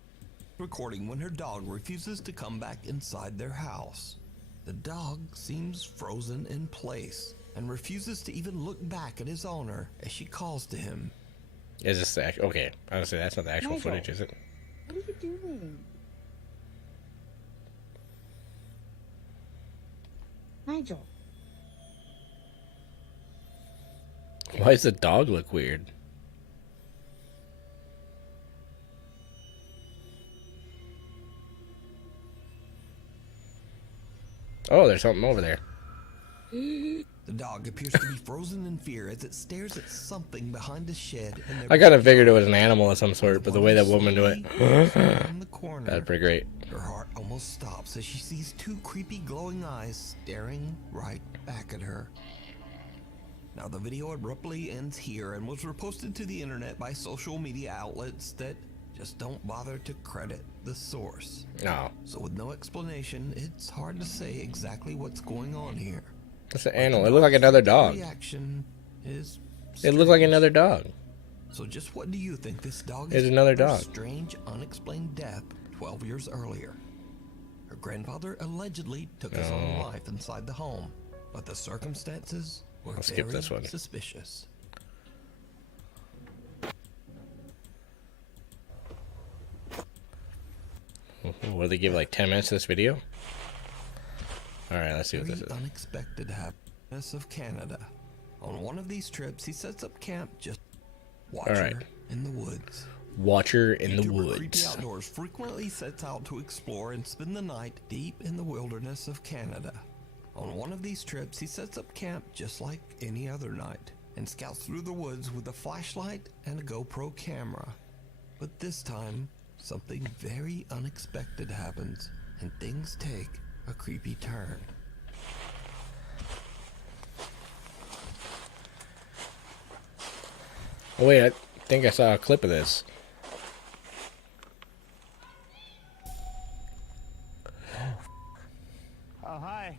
Recording when her dog refuses to come back inside their house. The dog seems frozen in place and refuses to even look back at his owner as she calls to him. Is this the actual... Okay, I was gonna say, that's not the actual Nigel, footage, is it? What are you doing? Nigel. Why does the dog look weird? Oh, there's something over there. The dog appears to be frozen in fear as it stares at something behind a shed. I kind of figured it was an animal of some sort, but the way that woman do it, that's pretty great. Her heart almost stops as she sees two creepy glowing eyes staring right back at her. Now, the video abruptly ends here and was reposted to the internet by social media outlets that just don't bother to credit the source. No. So with no explanation, it's hard to say exactly what's going on here. It's an animal. It looked like another dog. Reaction is it looked like another dog. So just what do you think this dog is? Another dog. Strange, unexplained death 12 years earlier. Her grandfather allegedly took his own life inside the home, but the circumstances were very suspicious. What, do they give like 10 minutes to this video? Alright, let's see what this is. Unexpected happiness of Canada. On one of these trips, he sets up camp just Watcher in the woods. Watcher in the YouTuber woods. Creepy Outdoors frequently sets out to explore and spend the night deep in the wilderness of Canada. On one of these trips, he sets up camp just like any other night and scouts through the woods with a flashlight and a GoPro camera. But this time, something very unexpected happens and things take a creepy turn. Oh wait, I think I saw a clip of this. Oh, hi.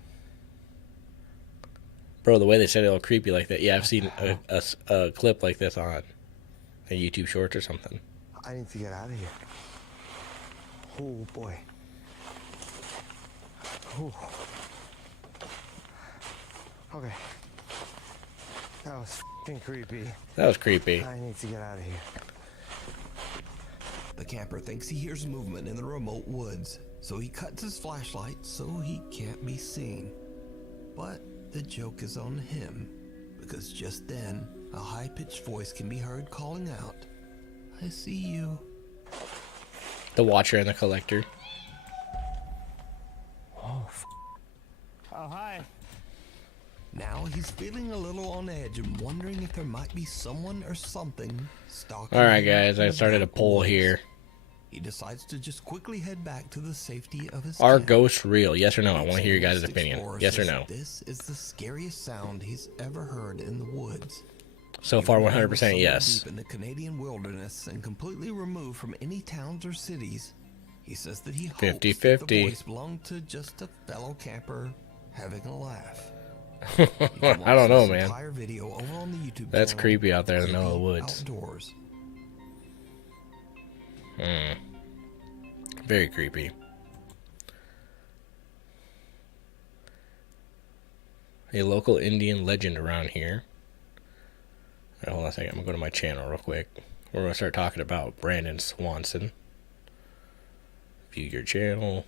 Bro, the way they said it all creepy like that. Yeah, I've seen a clip like this on a YouTube Shorts or something. I need to get out of here. Oh boy. Ooh. Okay. That was f***ing creepy. That was creepy. I need to get out of here. The camper thinks he hears movement in the remote woods, so he cuts his flashlight so he can't be seen. But the joke is on him, because just then, a high-pitched voice can be heard calling out, "I see you." The Watcher and the Collector. Oh, Oh, hi. Now he's feeling a little on edge and wondering if there might be someone or something stalking Alright him guys, in I the started a dark poll woods. here. He decides to just quickly head back to the safety of his Are camp. ghosts real? Yes or no? I want to hear your guys' opinion. Explorer Yes or says no? This is the scariest sound he's ever heard in the woods. So far, Even though 100% somewhere yes. Deep in the Canadian wilderness and completely removed from any towns or cities, He says that he hopes 50-50. that the voice belonged to just a fellow camper having a laugh. I don't know, man. Entire video over on the YouTube That's channel, creepy out there in the Creepy middle of the woods. Outdoors. Very creepy. A local Indian legend around here. Right, hold on a second. I'm going to go to my channel real quick. We're going to start talking about Brandon Swanson. View your channel.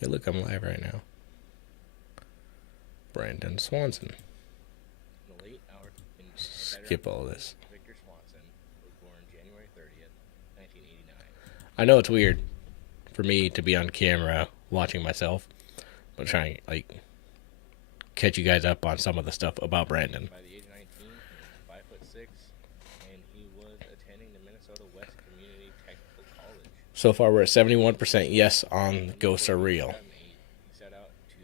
Hey, look, I'm live right now. Brandon Swanson. Skip all this. Victor Swanson was born January 30th, 1989. I know it's weird for me to be on camera watching myself, but trying like catch you guys up on some of the stuff about Brandon. By the age of 19, he was 5'6", and he was attending the Minnesota West Community Technical College. So far, we're at 71% yes on ghosts are real.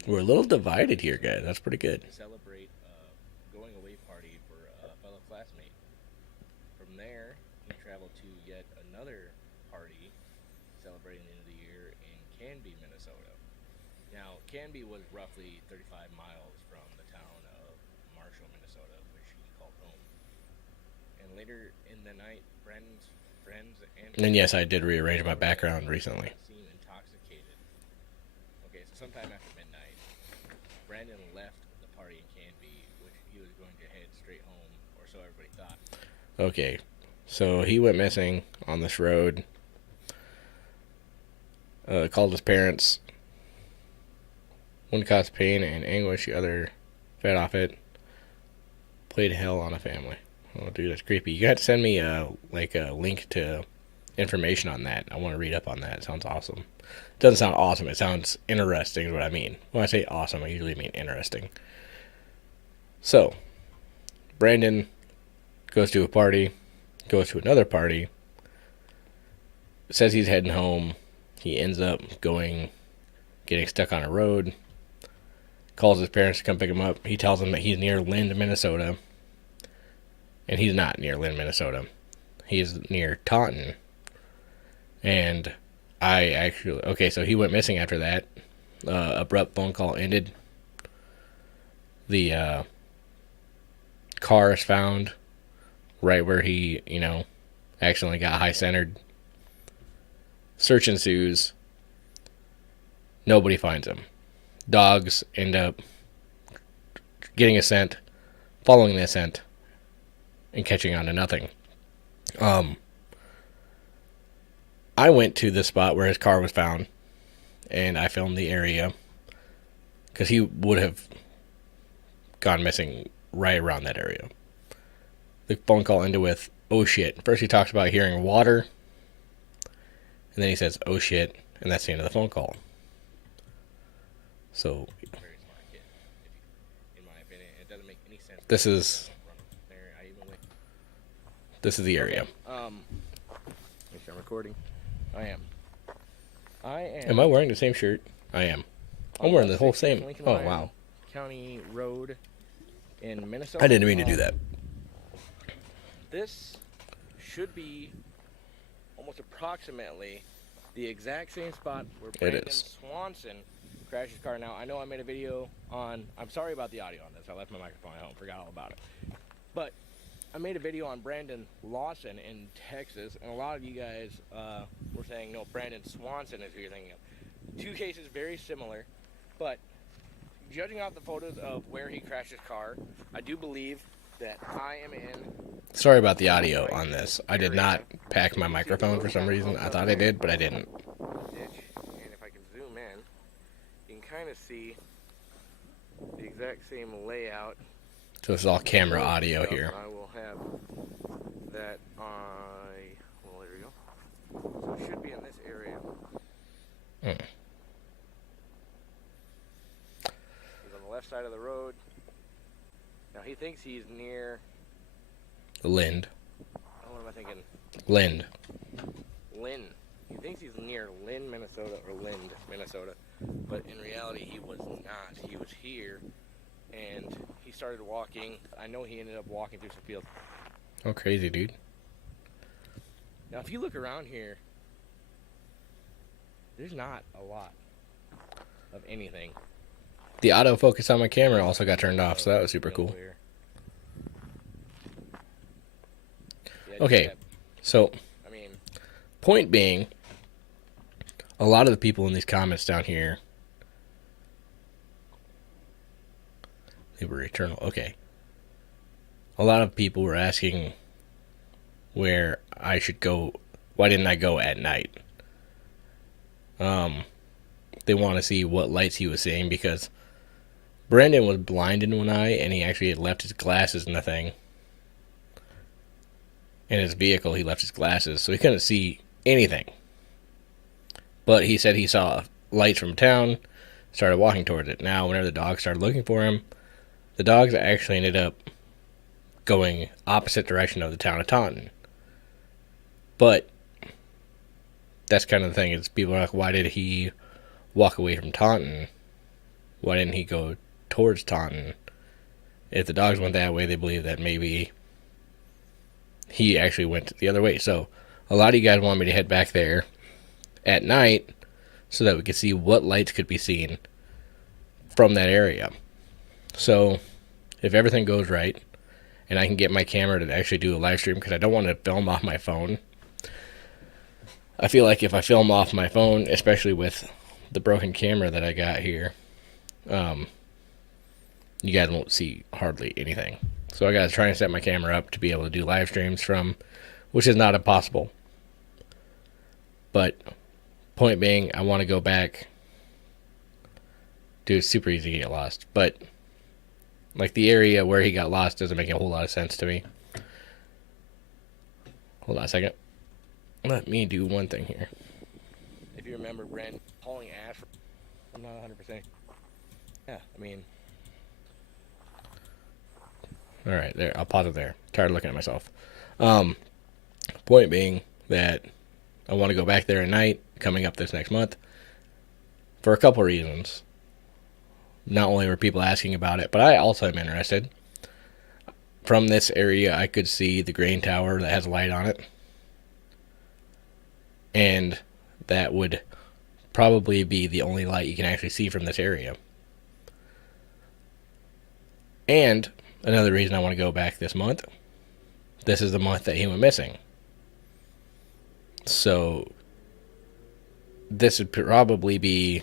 We're a little divided here, guys. That's pretty good. Celebrate going away party for a fellow classmate. From there, he traveled to yet another party celebrating the end of the year in Canby, Minnesota. Now, Canby was roughly 35 miles from the town of Marshall, Minnesota, which he called home. And later in the night, Brandon's friends and yes, I did rearrange my background recently. Seemed intoxicated. Okay, so sometime after midnight, Brandon left the party in Canby, which he was going to head straight home, or so everybody thought. Okay, so he went missing on this road. Called his parents. One caused pain and anguish, the other fed off it. Played hell on a family. Oh, dude, that's creepy. You got to send me a link to information on that. I want to read up on that. It sounds awesome. It doesn't sound awesome. It sounds interesting is what I mean. When I say awesome, I usually mean interesting. So, Brandon goes to a party, goes to another party, says he's heading home. He ends up getting stuck on a road, calls his parents to come pick him up. He tells them that he's near Lind, Minnesota. And he's not near Lind, Minnesota. He's near Taunton. And so he went missing after that. Abrupt phone call ended. The car is found right where he, accidentally got high-centered. Search ensues. Nobody finds him. Dogs end up getting a scent, following the scent, and catching on to nothing. I went to the spot where his car was found, and I filmed the area, because he would have gone missing right around that area. The phone call ended with, oh shit. First he talks about hearing water, and then he says, oh shit, and that's the end of the phone call. So, very smart kid, in my opinion. It doesn't make any sense. This is the area. Make sure I'm recording. I am. Am I wearing the same shirt? I am. I'm wearing the whole same. Oh, wow. County Road in Minnesota. I didn't mean to do that. This should be almost approximately the exact same spot where Brandon Swanson crashed his car. Now, I know I made a video on... I'm sorry about the audio on this. I left my microphone at home. Forgot all about it. But I made a video on Brandon Lawson in Texas, and a lot of you guys were saying, no, Brandon Swanson is who you're thinking of. Two cases very similar, but judging off the photos of where he crashed his car, I do believe that I am in... Sorry about the audio on this. I did not pack my microphone for some reason. I thought I did, but I didn't. And if I can zoom in, you can kind of see the exact same layout. So this is all camera audio here. I will have that well, there we go. So it should be in this area. He's on the left side of the road. Now he thinks he's near... Lind. Oh, what am I thinking? Lind. He thinks he's near Lind, Minnesota, or Lind, Minnesota. But in reality, he was not. He was here. And he started walking. I know he ended up walking through some fields. Oh, crazy, dude. Now, if you look around here, there's not a lot of anything. The autofocus on my camera also got turned off, so that was super cool. Okay, so point being, a lot of the people in these comments down here, they were eternal. Okay, a lot of people were asking where I should go. Why didn't I go at night? They want to see what lights he was seeing, because Brandon was blind in one eye, and he actually had left his glasses in the thing. In his vehicle, he left his glasses, so he couldn't see anything. But he said he saw lights from town, started walking towards it. Now, whenever the dogs started looking for him, the dogs actually ended up going opposite direction of the town of Taunton. But that's kind of the thing, is people are like, why did he walk away from Taunton? Why didn't he go towards Taunton? If the dogs went that way, they believe that maybe he actually went the other way. So a lot of you guys want me to head back there at night so that we could see what lights could be seen from that area. So if everything goes right and I can get my camera to actually do a live stream, because I don't want to film off my phone. I feel like if I film off my phone, especially with the broken camera that I got here, you guys won't see hardly anything. So I got to try and set my camera up to be able to do live streams from, which is not impossible. But point being, I want to go back. Dude, it's super easy to get lost. But like the area where he got lost doesn't make a whole lot of sense to me. Hold on a second. Let me do one thing here. If you remember Brandon hauling ash, I'm not 100%. Yeah, I mean. Alright, there. I'll pause it there. Tired of looking at myself. Point being that I want to go back there at night, coming up this next month, for a couple reasons. Not only were people asking about it, but I also am interested. From this area, I could see the grain tower that has a light on it. And that would probably be the only light you can actually see from this area. And another reason I want to go back this month, this is the month that he went missing. So this would probably be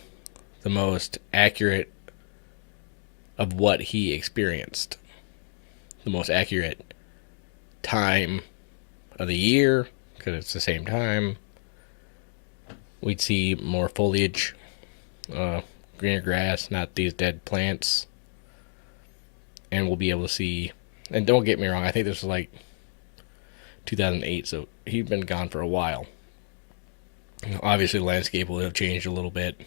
the most accurate of what he experienced. The most accurate time of the year, because it's the same time. We'd see more foliage, greener grass, not these dead plants. And we'll be able to see, and don't get me wrong, I think this was like 2008, so he'd been gone for a while. Obviously, the landscape will have changed a little bit,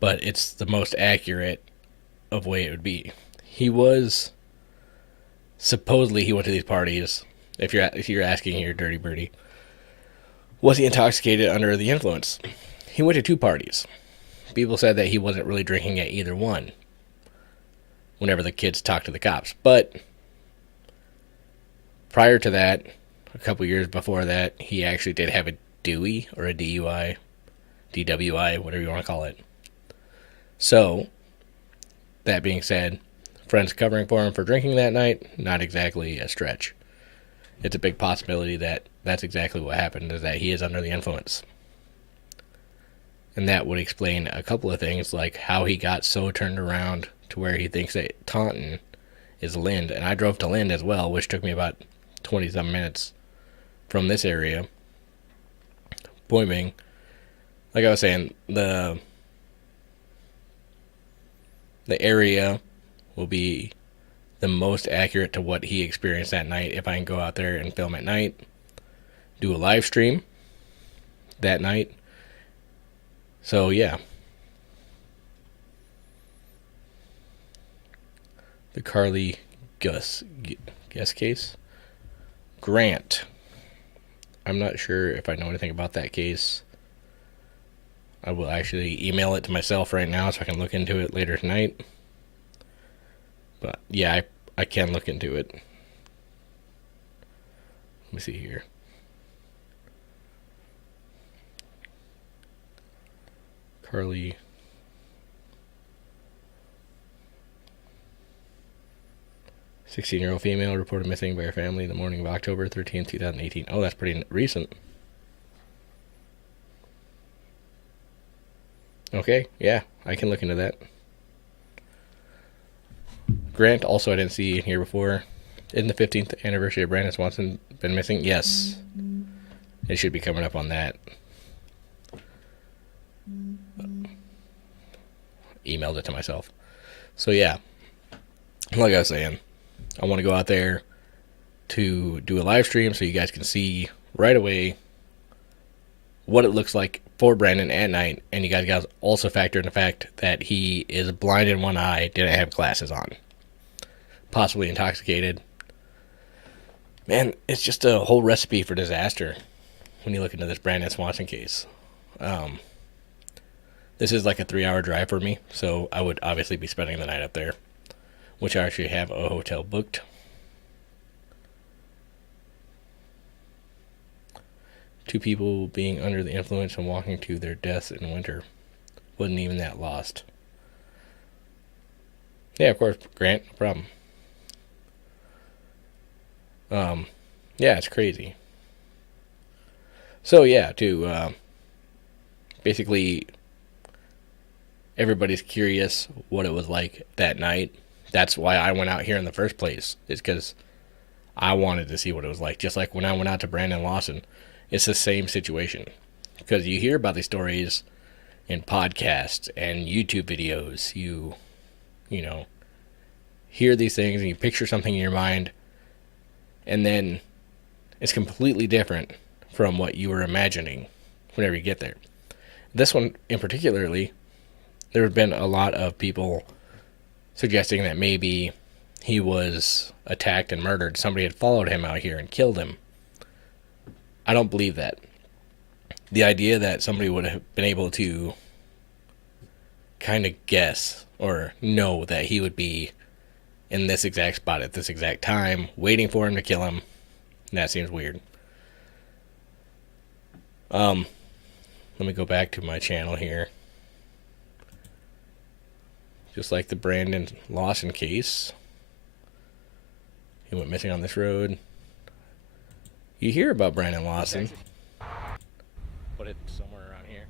but it's the most accurate of way it would be. He was, supposedly he went to these parties. If you're asking here, Dirty Birdie, was he intoxicated under the influence? He went to 2 parties. People said that he wasn't really drinking at either one whenever the kids talked to the cops. But prior to that, a couple years before that, he actually did have a DUI or a DUI, DWI, whatever you want to call it. So, that being said, friends covering for him for drinking that night, not exactly a stretch. It's a big possibility that that's exactly what happened, is that he is under the influence. And that would explain a couple of things, like how he got so turned around to where he thinks that Taunton is Lind. And I drove to Lind as well, which took me about 20-some minutes from this area. Point being, like I was saying, the area will be the most accurate to what he experienced that night if I can go out there and film at night, do a live stream that night. So yeah, the Carly Gus case. Grant. I'm not sure if I know anything about that case. I will actually email it to myself right now so I can look into it later tonight. But yeah, I can look into it. Let me see here. Carly. "16-year-old female reported missing by her family the morning of October 13th, 2018. Oh, that's pretty recent. Okay, yeah, I can look into that. Grant, also I didn't see in here before. Isn't the 15th anniversary of Brandon Swanson been missing? Yes. It should be coming up on that. Emailed it to myself. So yeah, like I was saying, I want to go out there to do a live stream so you guys can see right away what it looks like for Brandon at night, and you guys also factor in the fact that he is blind in one eye, didn't have glasses on, possibly intoxicated. Man, it's just a whole recipe for disaster when you look into this Brandon Swanson case. This is like a 3-hour drive for me, so I would obviously be spending the night up there, which I actually have a hotel booked. Two people being under the influence and walking to their deaths in winter. Wasn't even that lost. Yeah, of course, Grant, no problem. Yeah, it's crazy. So yeah, basically everybody's curious what it was like that night. That's why I went out here in the first place. It's because I wanted to see what it was like. Just like when I went out to Brandon Lawson, it's the same situation. Because you hear about these stories in podcasts and YouTube videos. You know, hear these things and you picture something in your mind, and then it's completely different from what you were imagining whenever you get there. This one in particularly, there have been a lot of people suggesting that maybe he was attacked and murdered. Somebody had followed him out here and killed him. I don't believe that. The idea that somebody would have been able to kind of guess or know that he would be in this exact spot at this exact time, waiting for him to kill him, that seems weird. Let me go back to my channel here. Just like the Brandon Lawson case, he went missing on this road. You hear about Brandon Lawson. Put it somewhere around here.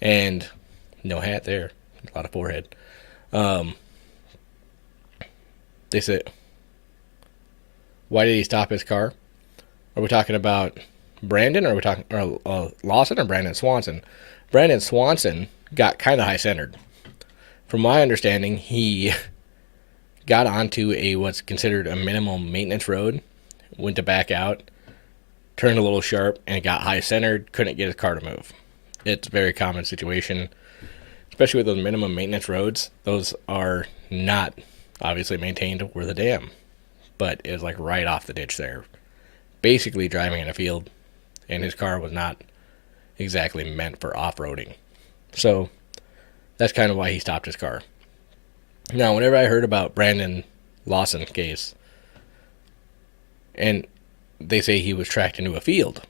And no hat there. A lot of forehead. They said, why did he stop his car? Are we talking about Brandon, or are we talking Lawson or Brandon Swanson? Brandon Swanson got kind of high-centered. From my understanding, he got onto what's considered a minimum maintenance road, went to back out, turned a little sharp, and got high-centered, couldn't get his car to move. It's a very common situation, especially with those minimum maintenance roads. Those are not obviously maintained worth a damn, but it was like right off the ditch there. Basically driving in a field, and his car was not exactly meant for off-roading. So that's kind of why he stopped his car. Now, whenever I heard about Brandon Lawson case, and they say he was tracked into a field,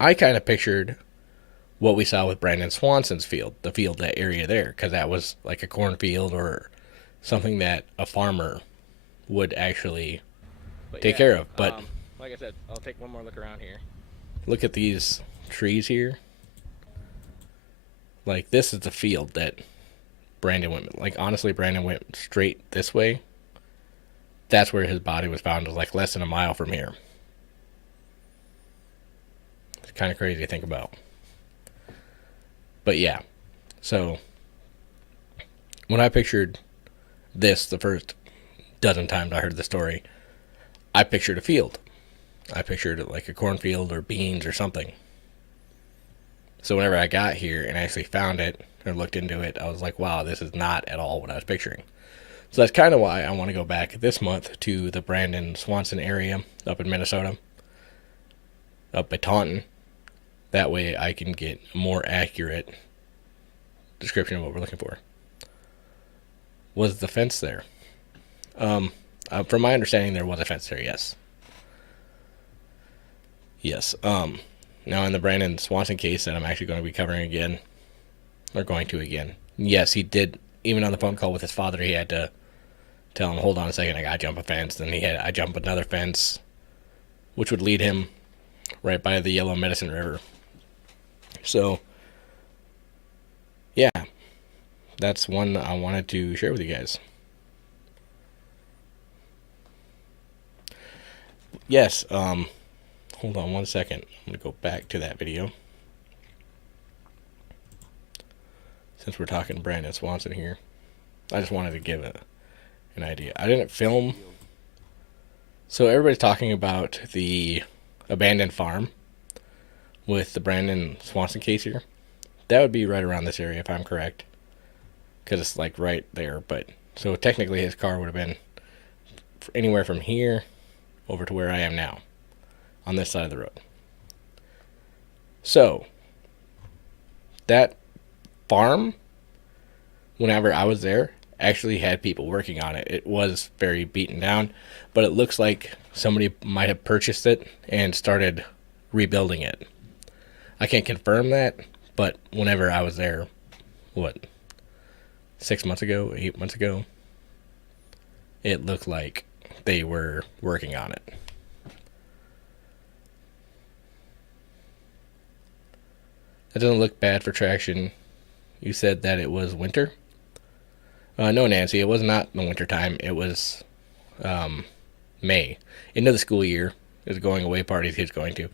I kind of pictured what we saw with Brandon Swanson's field, that area there, because that was like a cornfield or something that a farmer would actually take care of. But like I said, I'll take one more look around here. Look at these trees here. Like, this is the field that Brandon went. Like, honestly, Brandon went straight this way. That's where his body was found. It was like less than a mile from here. It's kind of crazy to think about. But yeah, so when I pictured this the first dozen times I heard the story, I pictured a field. I pictured it like a cornfield or beans or something. So whenever I got here and actually found it or looked into it, I was like, wow, this is not at all what I was picturing. So that's kind of why I want to go back this month to the Brandon Swanson area up in Minnesota, up by Taunton. That way I can get a more accurate description of what we're looking for. Was the fence there? From my understanding, there was a fence there, yes. Yes. Now in the Brandon Swanson case that I'm actually going to be covering again, are going to again. Yes, he did. Even on the phone call with his father, he had to tell him, hold on a second, I gotta jump a fence. Then I jump another fence, which would lead him right by the Yellow Medicine River. So, yeah, that's one I wanted to share with you guys. Yes, hold on one second. I'm going to go back to that video. Since we're talking Brandon Swanson here, I just wanted to give an idea. I didn't film. So everybody's talking about the abandoned farm with the Brandon Swanson case here. That would be right around this area if I'm correct. Because it's like right there. But so technically his car would have been anywhere from here over to where I am now. On this side of the road. So that farm, whenever I was there, actually had people working on it. It was very beaten down, but it looks like somebody might have purchased it and started rebuilding it. I can't confirm that, but whenever I was there, 6 months ago, 8 months ago, it looked like they were working on it. It doesn't look bad for traction. You said that it was winter? No, Nancy, it was not the winter time. It was May. End of the school year. There's going away parties he's going to.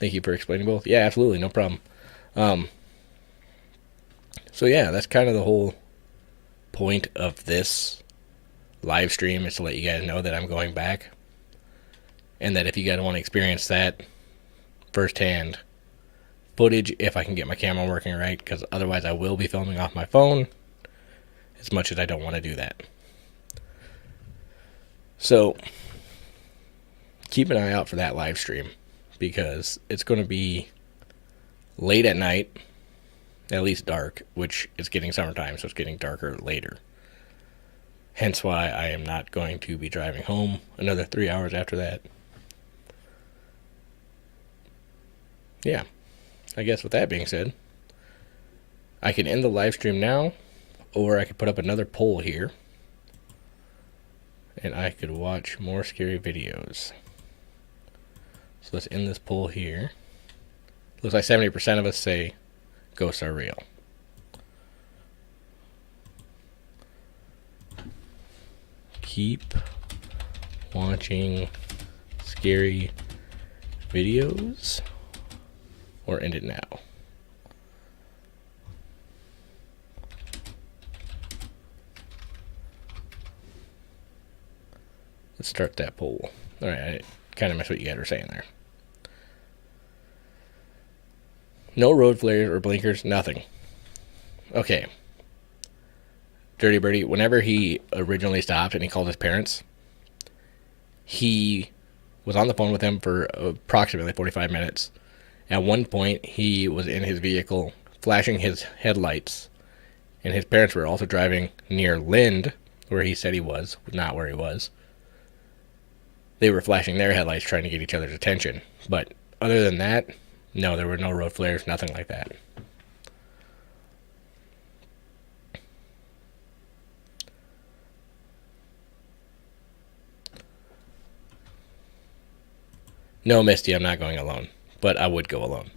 Thank you for explaining both. Yeah, absolutely, no problem. So yeah, that's kind of the whole point of this live stream, is to let you guys know that I'm going back. And that if you guys want to experience that firsthand footage, if I can get my camera working right, because otherwise I will be filming off my phone, as much as I don't want to do that. So keep an eye out for that live stream, because it's going to be late at night, at least dark, which is getting summertime, so it's getting darker later. Hence why I am not going to be driving home another 3 hours after that. Yeah, I guess with that being said, I can end the live stream now, or I could put up another poll here, and I could watch more scary videos. So let's end this poll here. Looks like 70% of us say ghosts are real. Keep watching scary videos, or end it now. Let's start that poll. Alright, I kind of missed what you guys were saying there. No road flares or blinkers, nothing. Okay. Dirty Birdie, whenever he originally stopped and he called his parents, he was on the phone with them for approximately 45 minutes. At one point, he was in his vehicle flashing his headlights, and his parents were also driving near Lind, where he said he was, not where he was. They were flashing their headlights trying to get each other's attention. But other than that, no, there were no road flares, nothing like that. No, Misty, I'm not going alone, but I would go alone.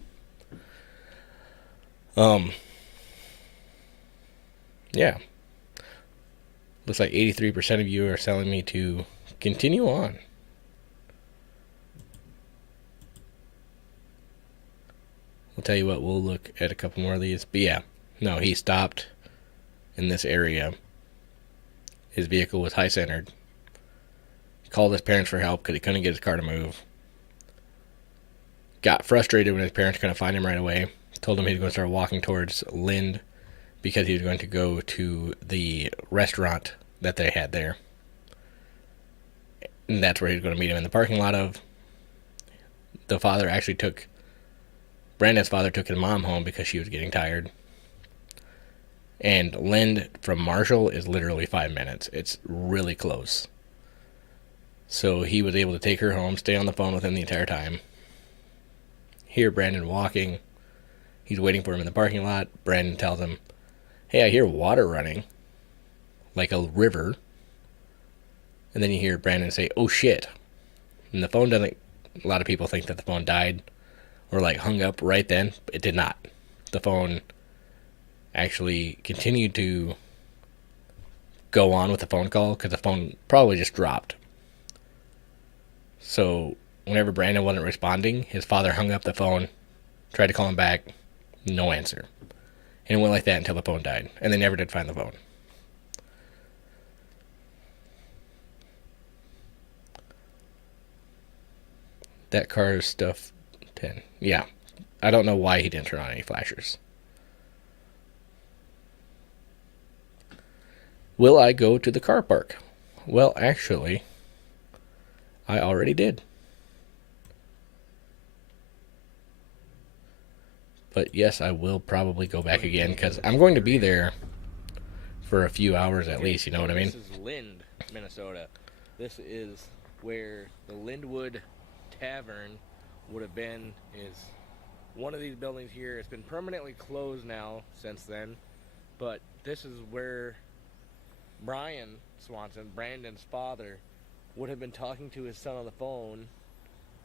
Yeah. Looks like 83% of you are telling me to continue on. I'll tell you what, we'll look at a couple more of these. But yeah, no, he stopped in this area. His vehicle was high-centered. Called his parents for help because he couldn't get his car to move. Got frustrated when his parents couldn't find him right away. Told him he was going to start walking towards Lind because he was going to go to the restaurant that they had there. And that's where he was going to meet him in the parking lot of. The father actually took... Brandon's father took his mom home because she was getting tired. And Lind from Marshall is literally 5 minutes. It's really close. So he was able to take her home, stay on the phone with him the entire time. hear Brandon walking. He's waiting for him in the parking lot. Brandon tells him, hey, I hear water running, like a river. And then you hear Brandon say, oh shit. And the phone doesn't, a lot of people think that the phone died or like hung up right then. It did not. The phone actually continued to go on with the phone call because the phone probably just dropped. So whenever Brandon wasn't responding, his father hung up the phone, tried to call him back, no answer. And it went like that until the phone died. And they never did find the phone. That car stuff 10. Yeah. I don't know why he didn't turn on any flashers. Will I go to the car park? Well, actually, I already did. But yes, I will probably go back again because I'm going to be there for a few hours at least, you know what I mean? This is Lind, Minnesota. This is where the Lindwood Tavern would have been. Is one of these buildings here. It's been permanently closed now since then. But this is where Brian Swanson, Brandon's father, would have been talking to his son on the phone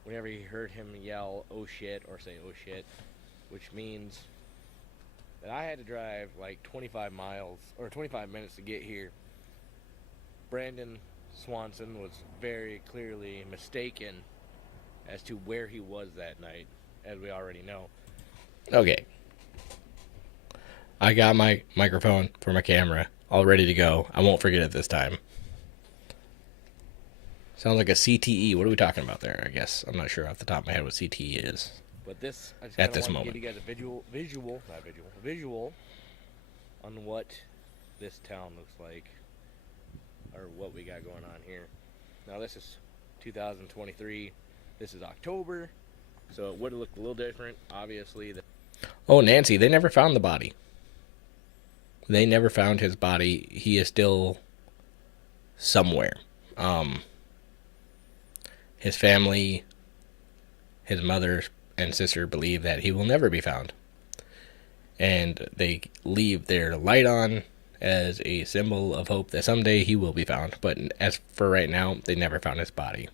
whenever he heard him yell, oh shit, or say oh shit, which means that I had to drive like 25 miles, or 25 minutes to get here. Brandon Swanson was very clearly mistaken as to where he was that night, as we already know. Okay. I got my microphone for my camera all ready to go. I won't forget it this time. Sounds like a CTE. What are we talking about there? I guess I'm not sure off the top of my head what CTE is. But this, I just at this want moment, to give you guys a visual on what this town looks like, or what we got going on here. Now this is 2023. This is October, so it would have looked a little different, obviously. Oh, Nancy, they never found the body. They never found his body. He is still somewhere. His family, his mother and sister believe that he will never be found. And they leave their light on as a symbol of hope that someday he will be found. But as for right now, they never found his body.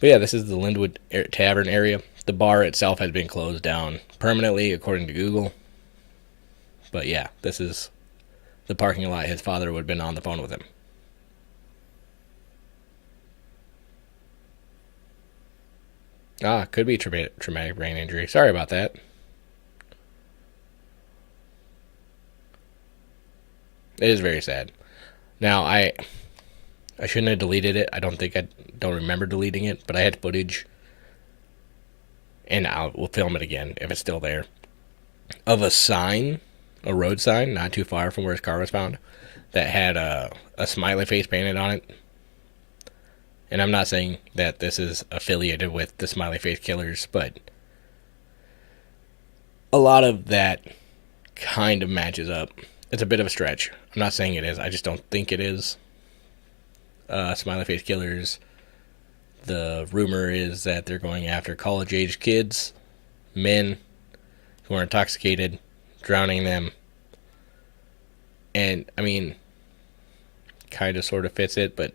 But yeah, this is the Lindwood Tavern area. The bar itself has been closed down permanently, according to Google. But yeah, this is the parking lot. His father would have been on the phone with him. Ah, could be traumatic brain injury. Sorry about that. It is very sad. Now, I shouldn't have deleted it. I don't remember deleting it, but I had footage, and we'll film it again if it's still there, of a sign, a road sign, not too far from where his car was found, that had a smiley face painted on it. And I'm not saying that this is affiliated with the smiley face killers, but a lot of that kind of matches up. It's a bit of a stretch. I'm not saying it is. I just don't think it is. Smiley face killers. The rumor is that they're going after college-age kids, men who are intoxicated, drowning them. And, I mean, kind of sort of fits it, but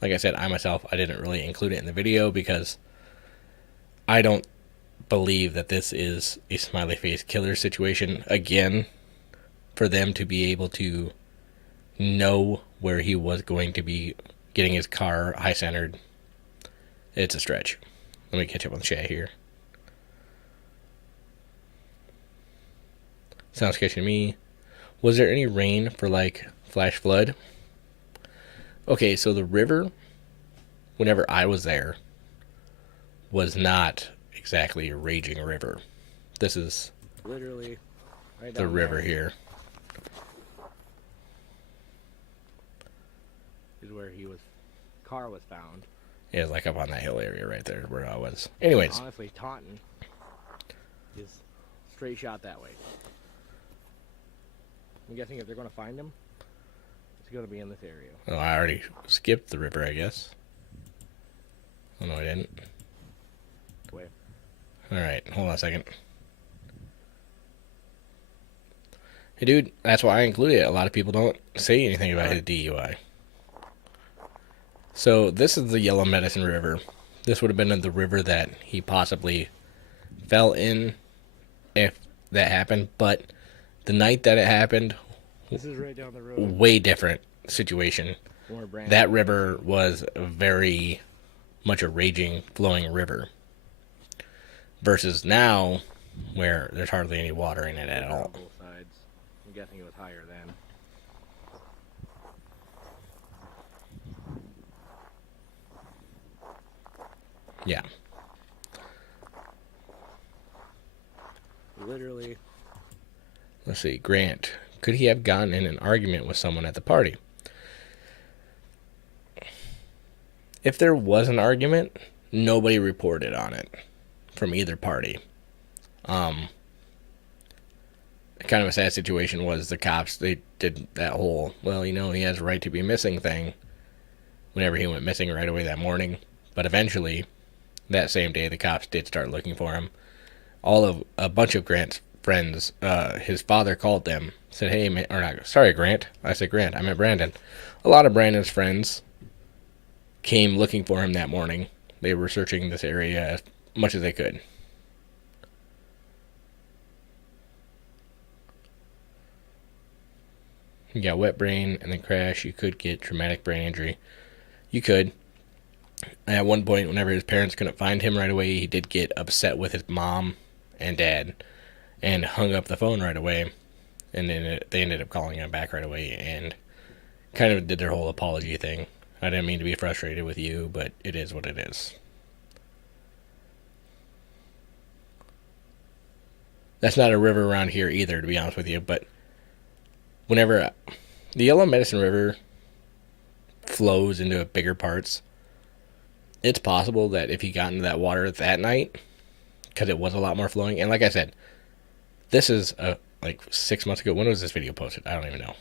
like I said, I didn't really include it in the video because I don't believe that this is a smiley face killer situation. Again, for them to be able to know where he was going to be getting his car high-centered, it's a stretch. Let me catch up on the chat here. Sounds sketchy to me. Was there any rain for, like, flash flood? Okay, so the river, whenever I was there, was not exactly a raging river. This is literally right the river here. Is where car was found. Yeah, like up on that hill area right there where I was. Anyways. Honestly, Taunton is straight shot that way. I'm guessing if they're going to find him, it's going to be in this area. Oh, I already skipped the river, I guess. Oh, no, I didn't. way. Alright, hold on a second. Hey, dude, that's why I included it. A lot of people don't say anything about his DUI. So, this is the Yellow Medicine River. This would have been the river that he possibly fell in if that happened. But the night that it happened, This is right down the road. way different situation. That river was very much a raging, flowing river. Versus now, where there's hardly any water in it at all. Both sides. I'm guessing it was higher then. Yeah. Literally. Let's see. Grant. Could he have gotten in an argument with someone at the party? If there was an argument, nobody reported on it from either party. Kind of a sad situation was the cops, they did that whole, well, you know, he has a right to be missing thing whenever he went missing right away that morning. But eventually, that same day, the cops did start looking for him. A bunch of Grant's friends, his father called them, said, hey, man, or not, sorry, Grant. I said Grant, I meant Brandon. A lot of Brandon's friends came looking for him that morning. They were searching this area as much as they could. You got wet brain and then crash. You could get traumatic brain injury. You could. At one point, whenever his parents couldn't find him right away, he did get upset with his mom and dad and hung up the phone right away. And then they ended up calling him back right away and kind of did their whole apology thing. I didn't mean to be frustrated with you, but it is what it is. That's not a river around here either, to be honest with you, but whenever the Yellow Medicine River flows into bigger parts, it's possible that if he got into that water that night, because it was a lot more flowing, and like I said, this is like 6 months ago. When was this video posted? I don't even know.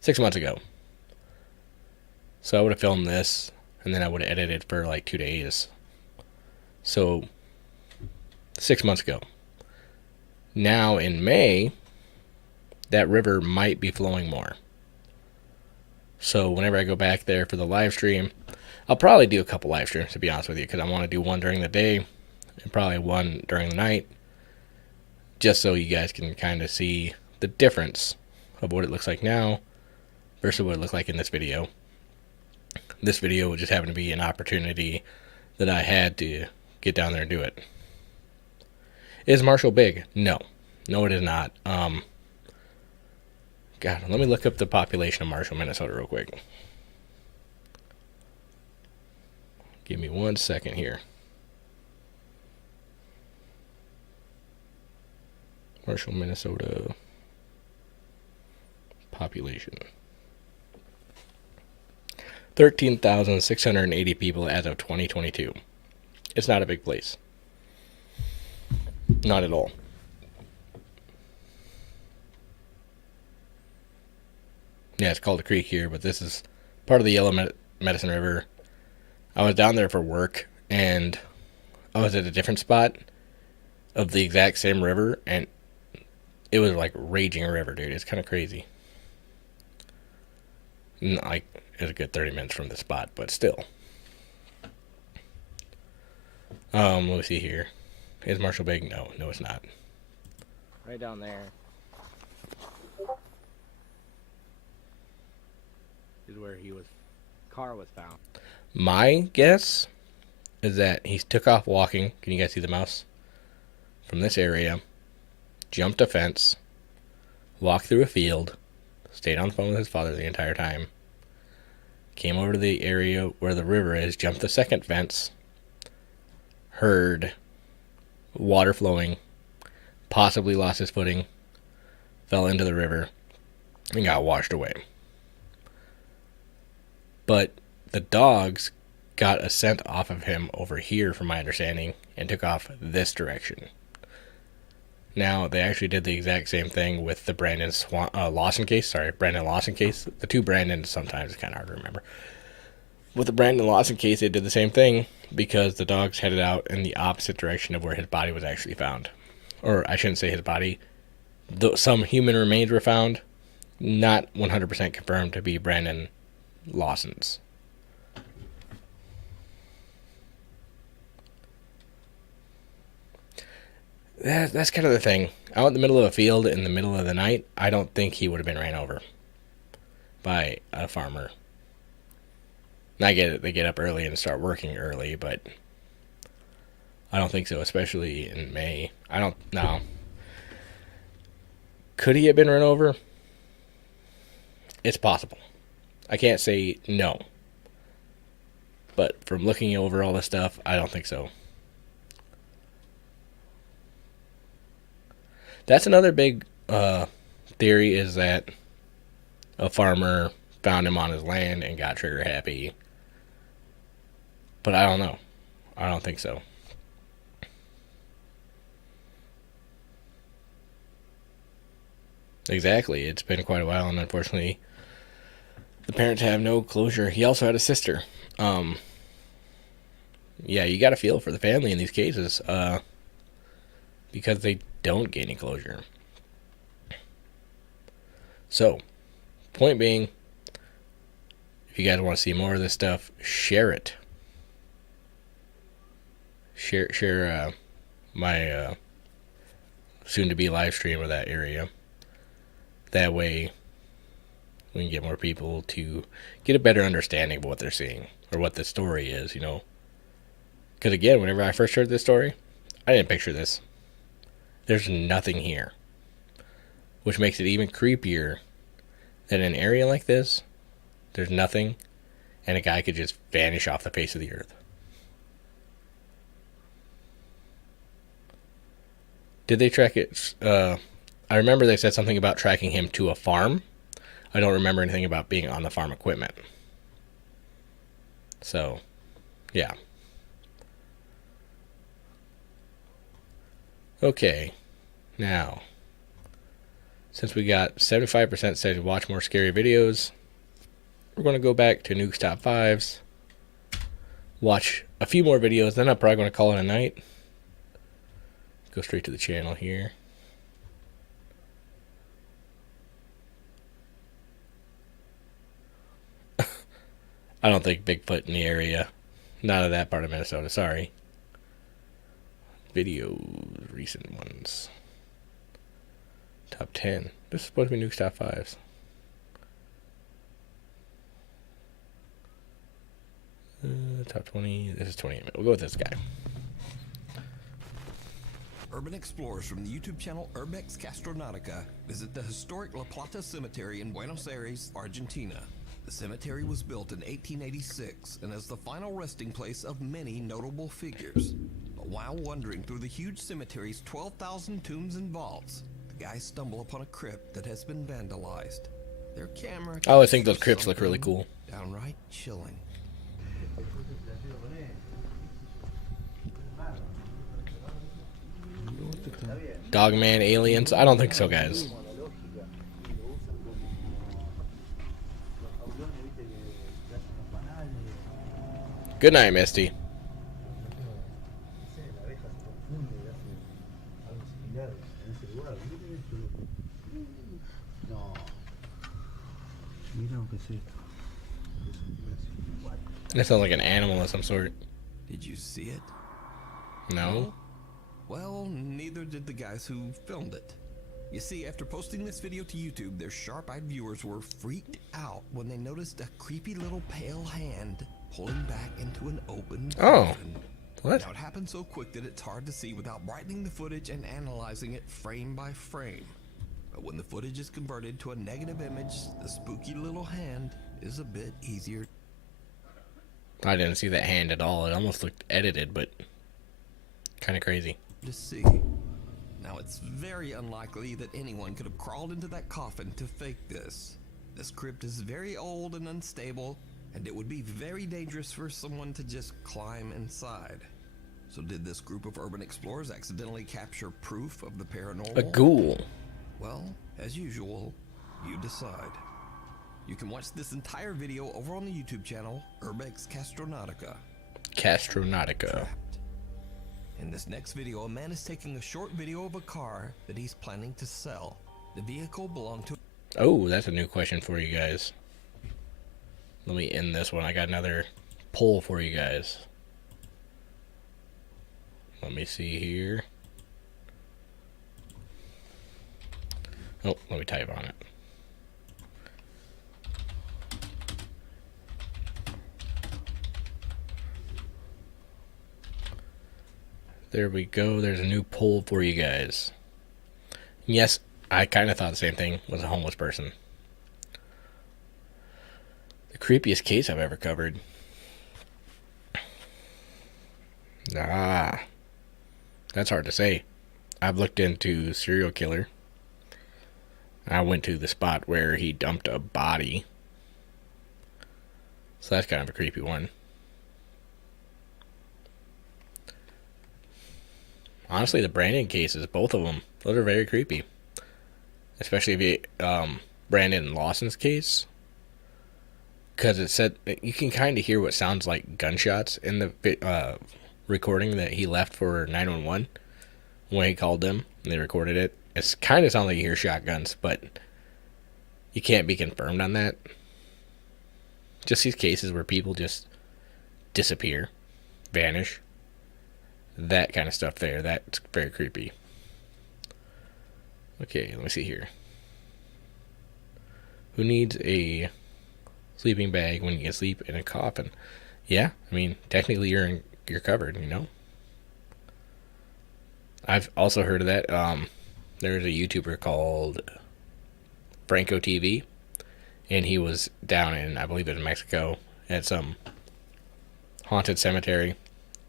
6 months ago. So I would have filmed this, and then I would have edited for like 2 days. So, 6 months ago. Now in May, that river might be flowing more. So whenever I go back there for the live stream, I'll probably do a couple live streams, to be honest with you, because I want to do one during the day and probably one during the night, just so you guys can kind of see the difference of what it looks like now versus what it looked like in this video. This video would just happen to be an opportunity that I had to get down there and do it. Is Marshall big? No. No, it is not. God, let me look up the population of Marshall, Minnesota real quick. Give me 1 second here. Marshall, Minnesota population. 13,680 people as of 2022. It's not a big place. Not at all. Yeah, it's called a creek here, but this is part of the Yellow Medicine River. I was down there for work, and I was at a different spot of the exact same river, and it was like raging river, dude. It's kind of crazy. Like, it was a good 30 minutes from the spot, but still. Let me see here. Is Marshall big? No, it's not. Right down there is where car was found. My guess is that he took off walking. Can you guys see the mouse? From this area, jumped a fence, walked through a field, stayed on the phone with his father the entire time, came over to the area where the river is, jumped the second fence, heard water flowing, possibly lost his footing, fell into the river, and got washed away. But the dogs got a scent off of him over here, from my understanding, and took off this direction. Now, they actually did the exact same thing with the Brandon Lawson case. The two Brandons, sometimes it's kind of hard to remember. With the Brandon Lawson case, they did the same thing because the dogs headed out in the opposite direction of where his body was actually found. Or I shouldn't say his body. Some human remains were found, not 100% confirmed to be Brandon Lawson's. That's kind of the thing. Out in the middle of a field in the middle of the night, I don't think he would have been ran over by a farmer. I get it, they get up early and start working early, but I don't think so, especially in May. I don't know. Could he have been run over? It's possible. I can't say no. But from looking over all this stuff, I don't think so. That's another big theory, is that a farmer found him on his land and got trigger happy. But I don't know. I don't think so. Exactly. It's been quite a while, and unfortunately, the parents have no closure. He also had a sister. Yeah, you got to feel for the family in these cases, because they don't get any closure. So, point being, if you guys want to see more of this stuff, share it. Share my soon-to-be live stream of that area. That way, we can get more people to get a better understanding of what they're seeing, or what the story is, you know. Because again, whenever I first heard this story, I didn't picture this. There's nothing here. Which makes it even creepier that in an area like this, there's nothing, and a guy could just vanish off the face of the earth. Did they track it? I remember they said something about tracking him to a farm. I don't remember anything about being on the farm equipment. So, yeah. Okay. Now, since we got 75% said to watch more scary videos, we're going to go back to Nuke's Top 5s, watch a few more videos, then I'm probably going to call it a night. Go straight to the channel here. I don't think Bigfoot in the area. Not of that part of Minnesota, sorry. Videos, recent ones. Top 10. This is supposed to be Nuke's Top 5s. Top 20. This is 28. We'll go with this guy. Urban explorers from the YouTube channel Urbex Castronautica visit the historic La Plata Cemetery in Buenos Aires, Argentina. The cemetery was built in 1886 and is the final resting place of many notable figures. But while wandering through the huge cemetery's 12,000 tombs and vaults, the guys stumble upon a crypt that has been vandalized. Their camera... I always think those crypts look really cool. Downright chilling. Dogman, aliens? I don't think so, guys. Good night, Misty. That sounds like an animal of some sort. Did you see it? No. Well, neither did the guys who filmed it. You see, after posting this video to YouTube, their sharp-eyed viewers were freaked out when they noticed a creepy little pale hand pulling back into an open coffin. What? Now, it happened so quick that it's hard to see without brightening the footage and analyzing it frame by frame. But when the footage is converted to a negative image, the spooky little hand is a bit easier. I didn't see that hand at all. It almost looked edited, but kind of crazy to see. Now, it's very unlikely that anyone could have crawled into that coffin to fake this. This crypt is very old and unstable, and it would be very dangerous for someone to just climb inside. So did this group of urban explorers accidentally capture proof of the paranormal? A ghoul. Well, as usual, you decide. You can watch this entire video over on the YouTube channel, Urbex Castronautica. Castronautica. In this next video, a man is taking a short video of a car that he's planning to sell. The vehicle belonged to... Oh, that's a new question for you guys. Let me end this one. I got another poll for you guys. Let me see here. Oh, let me type on it. There we go. There's a new poll for you guys. Yes, I kind of thought the same thing. Was a homeless person. The creepiest case I've ever covered. That's hard to say. I've looked into serial killer. I went to the spot where he dumped a body. So that's kind of a creepy one. Honestly, the Brandon cases, both of them, those are very creepy. Especially if you, Brandon Lawson's case. Because it said, you can kind of hear what sounds like gunshots in the recording that he left for 911. When he called them and they recorded it. It's kind of sounds like you hear shotguns, but you can't be confirmed on that. Just these cases where people just disappear, vanish. That kind of stuff there. That's very creepy. Okay, let me see here. Who needs a sleeping bag when you can sleep in a coffin? Yeah, I mean, technically you're covered, you know? I've also heard of that. There's a YouTuber called Franco TV, and he was down in, I believe it was in Mexico, at some haunted cemetery.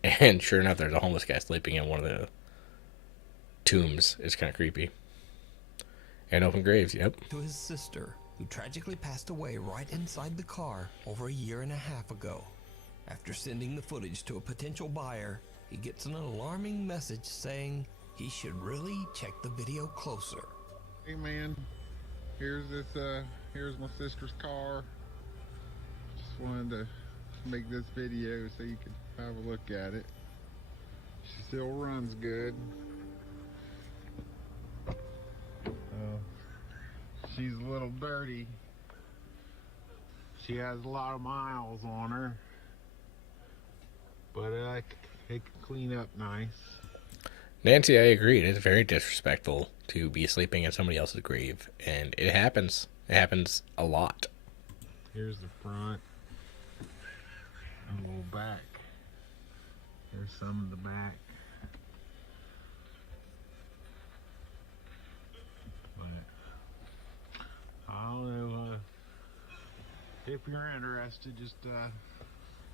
And sure enough, there's a homeless guy sleeping in one of the tombs. It's kind of creepy. And open graves, yep. To his sister, who tragically passed away right inside the car over a year and a half ago. After sending the footage to a potential buyer, he gets an alarming message saying he should really check the video closer. Hey man, here's my sister's car. Just wanted to make this video so you can have a look at it. She still runs good. She's a little dirty. She has a lot of miles on her, but it can clean up nice. Nancy, I agree. It is very disrespectful to be sleeping in somebody else's grave, and it happens. It happens a lot. Here's the front and a little back. There's some in the back. But I don't know. If you're interested, just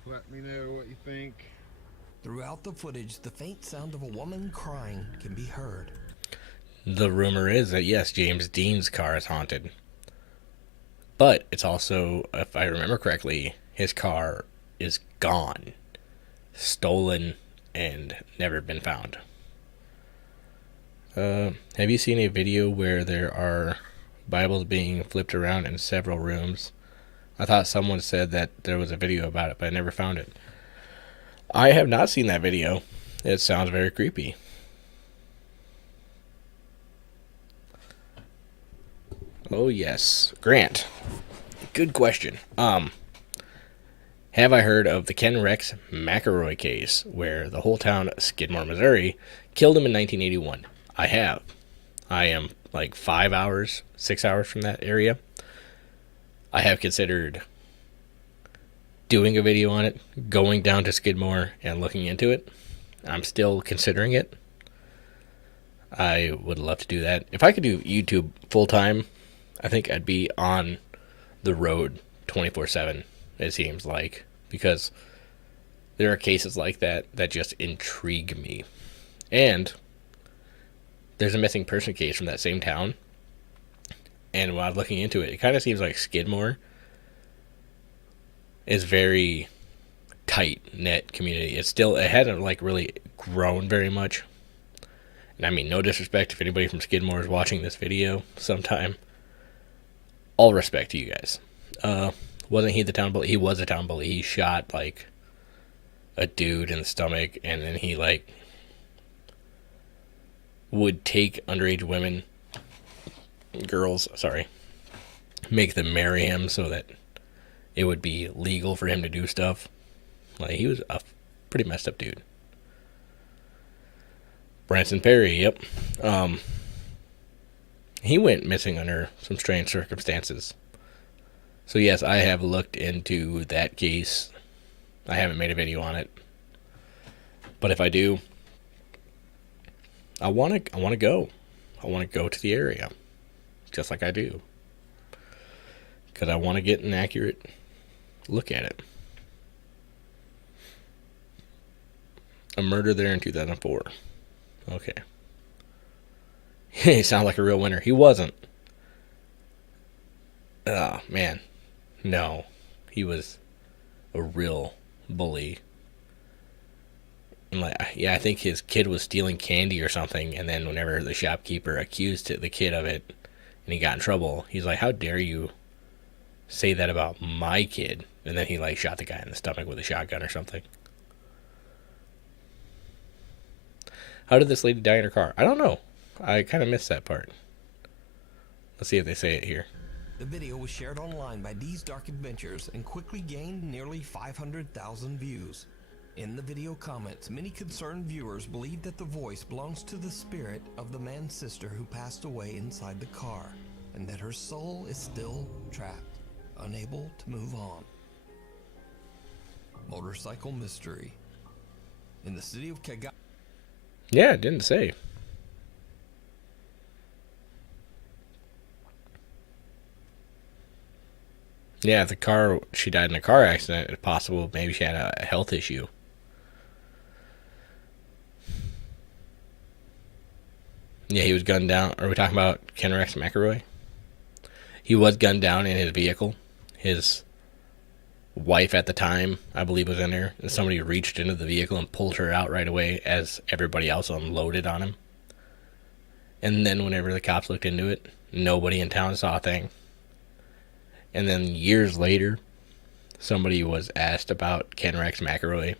let me know what you think. Throughout the footage, the faint sound of a woman crying can be heard. The rumor is that, yes, James Dean's car is haunted. But it's also, if I remember correctly, his car is gone. Stolen and never been found. Have you seen a video where there are Bibles being flipped around in several rooms? I thought someone said that there was a video about it, but I never found it. I have not seen that video. It sounds very creepy. Oh yes, Grant. Good question. Have I heard of the Ken Rex McElroy case, where the whole town of Skidmore, Missouri, killed him in 1981? I have. I am like 6 hours from that area. I have considered doing a video on it, going down to Skidmore and looking into it. I'm still considering it. I would love to do that. If I could do YouTube full time, I think I'd be on the road 24/7, it seems like, because there are cases like that that just intrigue me. And there's a missing person case from that same town. And while I was looking into it, it kind of seems like Skidmore is very tight-knit community. It hasn't like really grown very much. And I mean, no disrespect if anybody from Skidmore is watching this video sometime. All respect to you guys. wasn't he the town bully? He was a town bully. He shot like a dude in the stomach, and then he like would take underage women, girls, sorry, make them marry him so that it would be legal for him to do stuff. Like, he was a pretty messed up dude. Branson Perry, yep. He went missing under some strange circumstances. So yes, I have looked into that case. I haven't made a video on it, but if I do, I want to go. I want to go to the area, just like I do, because I want to get an accurate look at it. A murder there in 2004. Okay. He sounded like a real winner. He wasn't. Oh, man. No. He was a real bully. And like, yeah, I think his kid was stealing candy or something, and then whenever the shopkeeper accused the kid of it and he got in trouble, he's like, how dare you say that about my kid? And then he like shot the guy in the stomach with a shotgun or something. How did this lady die in her car? I don't know. I kind of missed that part. Let's see if they say it here. The video was shared online by Dee's Dark Adventures and quickly gained nearly 500,000 views. In the video comments, many concerned viewers believe that the voice belongs to the spirit of the man's sister who passed away inside the car, and that her soul is still trapped, unable to move on. Motorcycle mystery. In the city of Kaga. Yeah, it didn't say. Yeah, the car, she died in a car accident. It's possible maybe she had a health issue. Yeah, he was gunned down. Are we talking about Ken Rex McElroy? He was gunned down in his vehicle. His wife at the time, I believe, was in there. And somebody reached into the vehicle and pulled her out right away as everybody else unloaded on him. And then whenever the cops looked into it, nobody in town saw a thing. And then years later, somebody was asked about Ken Rex McElroy.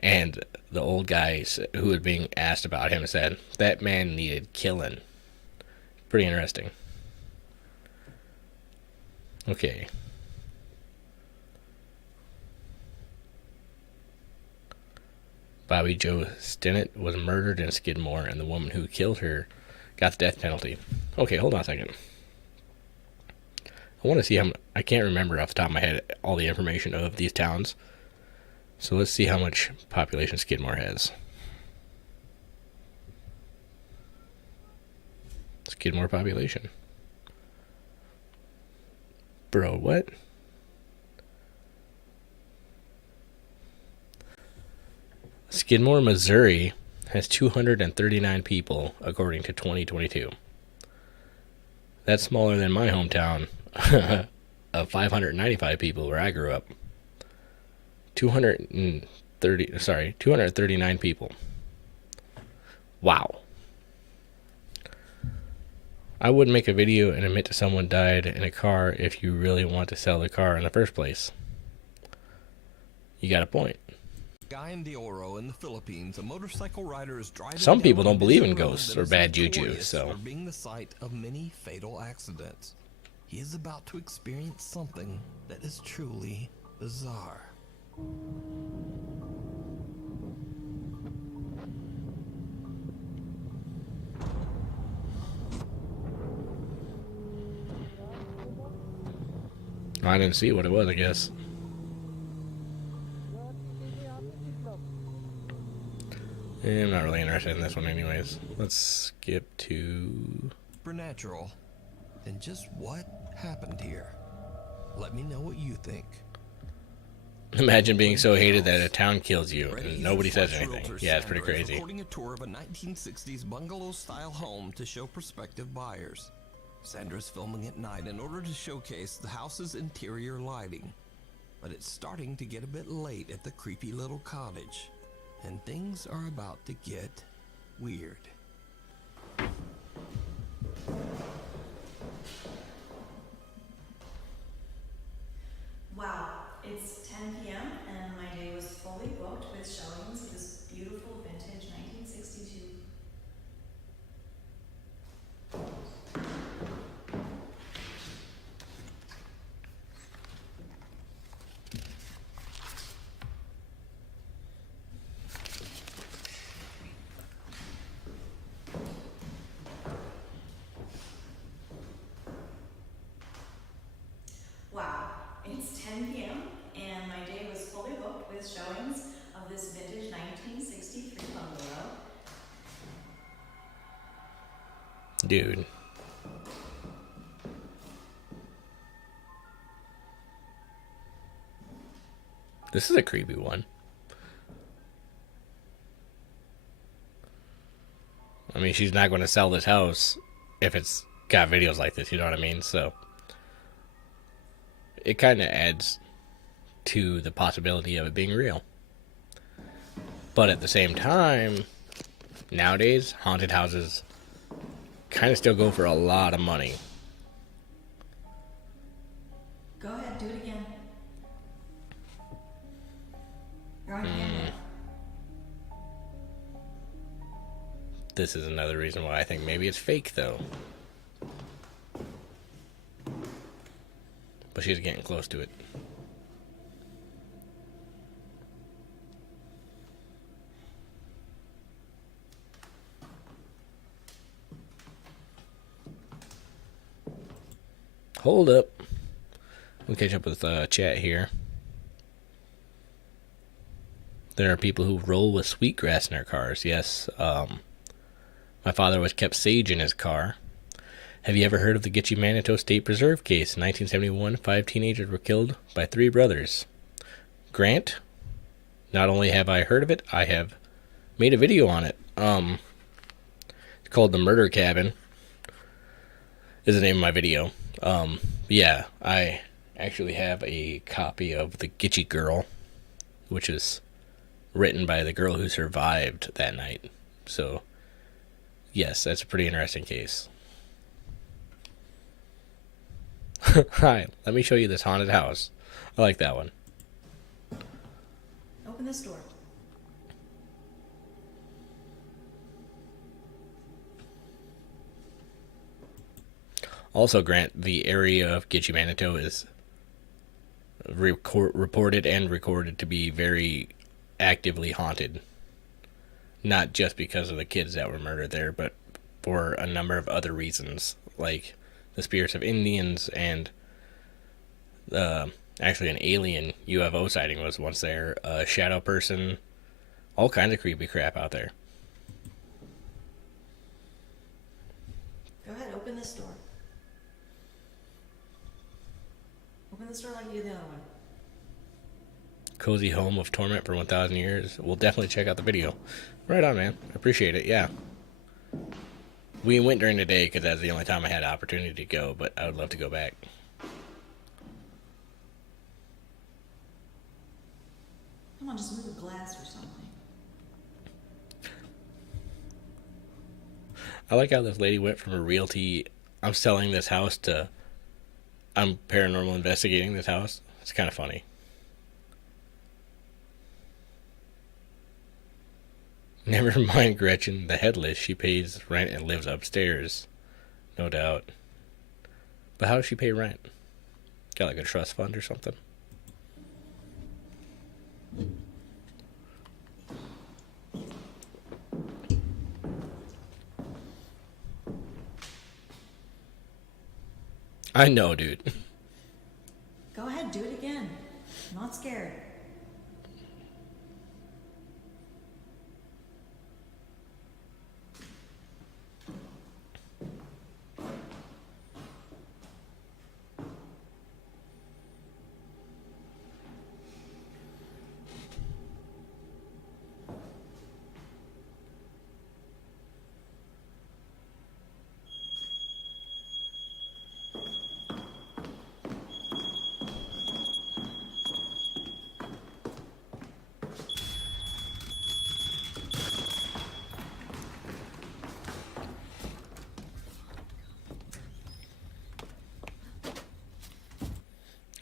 And the old guy who was being asked about him said, that man needed killing. Pretty interesting. Okay. Bobby Joe Stinnett was murdered in Skidmore, and the woman who killed her got the death penalty. Okay, hold on a second. I want to see how I can't remember off the top of my head all the information of these towns. So let's see how much population Skidmore has. Skidmore population. Bro, what? Skidmore, Missouri has 239 people according to 2022. That's smaller than my hometown of 595 people where I grew up. 239 people. Wow. I wouldn't make a video and admit to someone died in a car if you really want to sell the car in the first place. You got a point. Guy in De Oro in the Philippines, a motorcycle rider is driving. Some people down don't a believe busy in road ghosts that or is bad juju, notorious so for being the site of many fatal accidents. He is about to experience something that is truly bizarre. I didn't see what it was, I guess. I'm not really interested in this one anyways. Let's skip to... Supernatural. Then just what happened here? Let me know what you think. Imagine being so hated that a town kills you and nobody says anything. Yeah, it's pretty crazy. Recording a tour of a 1960s bungalow-style home to show prospective buyers. Sandra's filming at night in order to showcase the house's interior lighting. But it's starting to get a bit late at the creepy little cottage, and things are about to get weird. It's 10 p.m. and my day was fully booked with showings of this beautiful vintage 1962. Wow, it's 10 p.m. and my day was fully booked with showings of this vintage 1963 bungalow. Dude. This is a creepy one. I mean, she's not going to sell this house if it's got videos like this, you know what I mean? So it kind of adds to the possibility of it being real. But at the same time, nowadays, haunted houses kind of still go for a lot of money. Go ahead, do it again. You're on camera. This is another reason why I think maybe it's fake, though. But she's getting close to it. Hold up. We'll catch up with chat here. There are people who roll with sweetgrass in their cars. Yes. My father was kept sage in his car. Have you ever heard of the Gitche Manitou State Preserve case? In 1971, 5 teenagers were killed by 3 brothers. Grant, not only have I heard of it, I have made a video on it. It's called The Murder Cabin. Is the name of my video. Yeah, I actually have a copy of The Gitche Girl, which is written by the girl who survived that night. So, yes, that's a pretty interesting case. Hi, let me show you this haunted house. I like that one. Open this door. Also, Grant, the area of Gitche Manitou is reported and recorded to be very actively haunted. Not just because of the kids that were murdered there, but for a number of other reasons, like the spirits of Indians and actually an alien UFO sighting was once there, a shadow person, all kinds of creepy crap out there. Go ahead, open this door. Open this door like you did the other one. Cozy Home of Torment for 1,000 Years. We'll definitely check out the video. Right on, man. I appreciate it, yeah. We went during the day because that's the only time I had the opportunity to go, but I would love to go back. Come on, just move the glass or something. I like how this lady went from a realty, I'm selling this house, to I'm paranormal investigating this house. It's kind of funny. Never mind Gretchen, the headless. She pays rent and lives upstairs. No doubt. But how does she pay rent? Got like a trust fund or something? I know, dude. Go ahead, do it again. I'm not scared.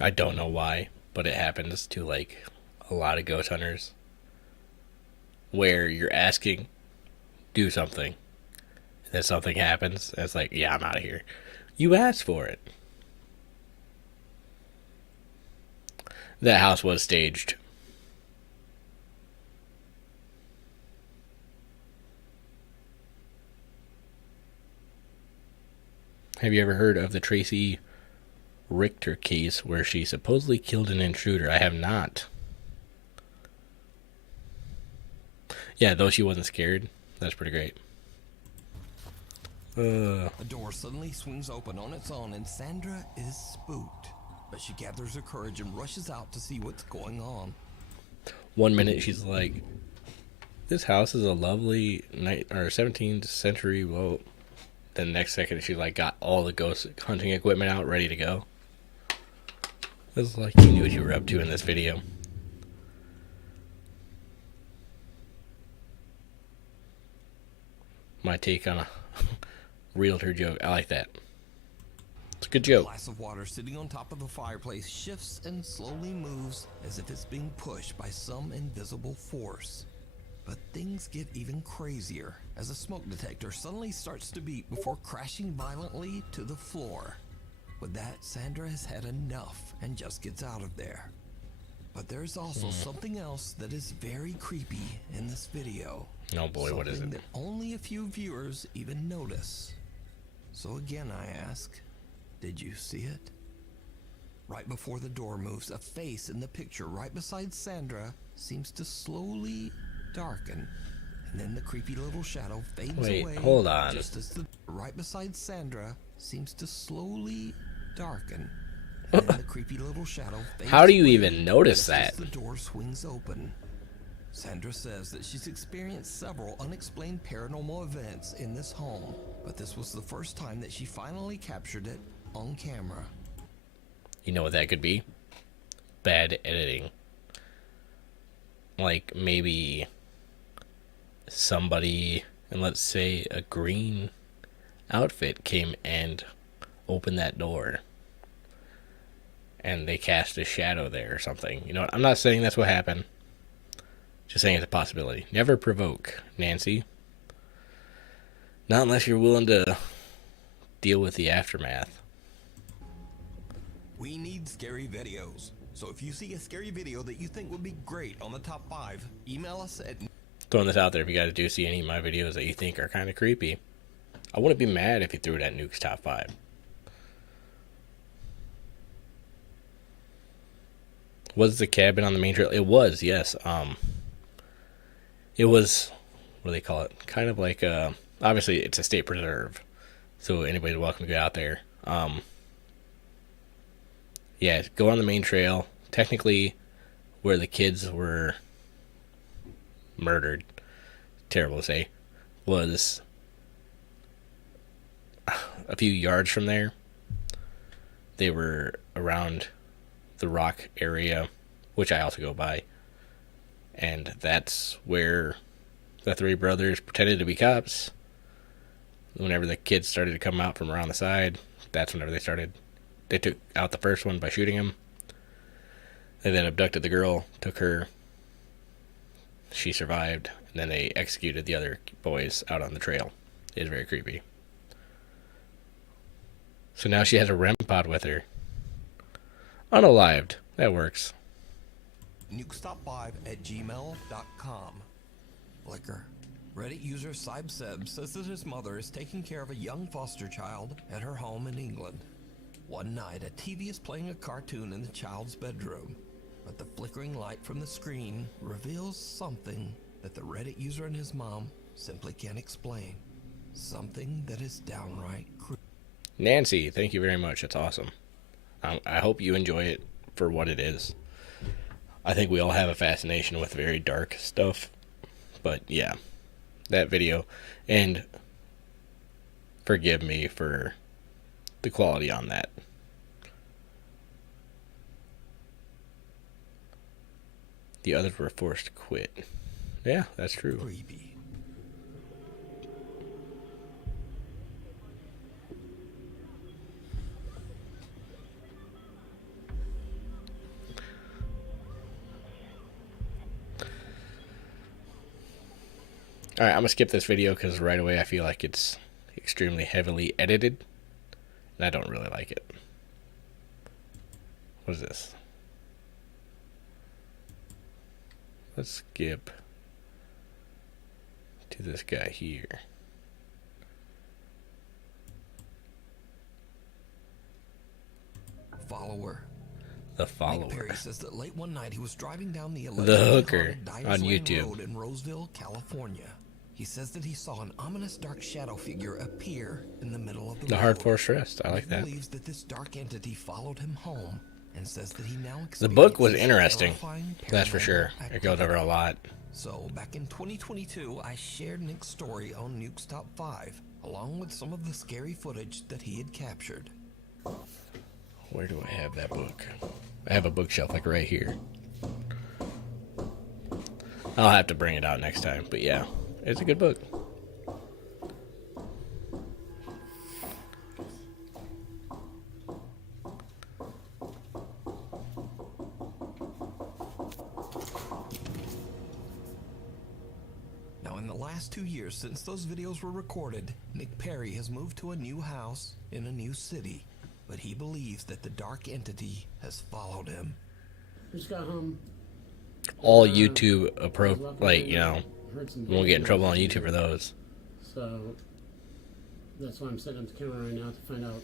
I don't know why. but it happens to like a lot of ghost hunters where you're asking, do something, and then something happens, and it's like, yeah, I'm out of here. You asked for it. That house was staged. Have you ever heard of the Tracy Richter case where she supposedly killed an intruder? I have not. Yeah, though she wasn't scared. That's pretty great. A door suddenly swings open on its own and Sandra is spooked. But she gathers her courage and rushes out to see what's going on. 1 minute she's like, this house is a lovely 17th century boat. Then the next second she's like got all the ghost hunting equipment out ready to go. It was like you knew what you were up to in this video. My take on a realtor joke. I like that. It's a good joke. A glass of water sitting on top of the fireplace shifts and slowly moves as if it's being pushed by some invisible force. But things get even crazier as a smoke detector suddenly starts to beep before crashing violently to the floor. With that, Sandra has had enough and just gets out of there. But there's also something else that is very creepy in this video. Oh boy, what is it? Something that only a few viewers even notice. So again I ask, did you see it? Right before the door moves, a face in the picture right beside Sandra seems to slowly darken, and then the creepy little shadow fades away. Wait, hold on. Just as the right beside Sandra seems to slowly darken, and then the creepy little shadow fades How do you away even notice just that? as the door swings open. Sandra says that she's experienced several unexplained paranormal events in this home, but this was the first time that she finally captured it on camera. You know what that could be? Bad editing. Like maybe somebody in, let's say, a green outfit came and opened that door and they cast a shadow there or something. You know what? I'm not saying that's what happened. Just saying it's a possibility. Never provoke, Nancy. Not unless you're willing to deal with the aftermath. We need scary videos. So if you see a scary video that you think would be great on the top 5, email us at... Throwing this out there, if you guys do see any of my videos that you think are kind of creepy, I wouldn't be mad if you threw it at Nuke's top 5. Was the cabin on the main trail? It was, yes. It was, what do they call it? Kind of like, obviously it's a state preserve, so anybody's welcome to go out there. Yeah, go on the main trail. Technically, where the kids were murdered, terrible to say, was a few yards from there. They were around the rock area, which I also go by. And that's where the 3 brothers pretended to be cops. Whenever the kids started to come out from around the side, that's whenever they took out the first one by shooting him. They then abducted the girl, took her. She survived, and then they executed the other boys out on the trail. It is very creepy. So now she has a REM pod with her. Unalived. That works. nukestop5@gmail.com. Liquor. Reddit user Sibseb says that his mother is taking care of a young foster child at her home in England. One night, a TV is playing a cartoon in the child's bedroom, but the flickering light from the screen reveals something that the Reddit user and his mom simply can't explain. Something that is downright creepy. Nancy, thank you very much. That's awesome. I hope you enjoy it for what it is. I think we all have a fascination with very dark stuff. But yeah, that video. And forgive me for the quality on that. The others were forced to quit. Yeah, that's true. Creepy. Alright, I'm gonna skip this video because right away I feel like it's extremely heavily edited. And I don't really like it. What is this? Let's skip to this guy here. Follower. The follower. Nick Perry says that late one night he was driving down the hooker haunted on Dyers Lane YouTube. Road in Roseville, California. He says that he saw an ominous dark shadow figure appear in the middle of the road. Hard Force Rest. I like He that. believes that this dark entity followed him home and says that he now The book was experiences interesting. terrifying That's for paranormal sure. It goes over a lot. So, back in 2022, I shared Nick's story on Nuke's Top 5, along with some of the scary footage that he had captured. Where do I have that book? I have a bookshelf like right here. I'll have to bring it out next time. But yeah, it's a good book. Now, in the last 2 years since those videos were recorded, Nick Perry has moved to a new house in a new city, but he believes that the dark entity has followed him. Just got home. All YouTube like, you know, won't get in trouble on YouTube for those. So that's why I'm setting up the camera right now to find out,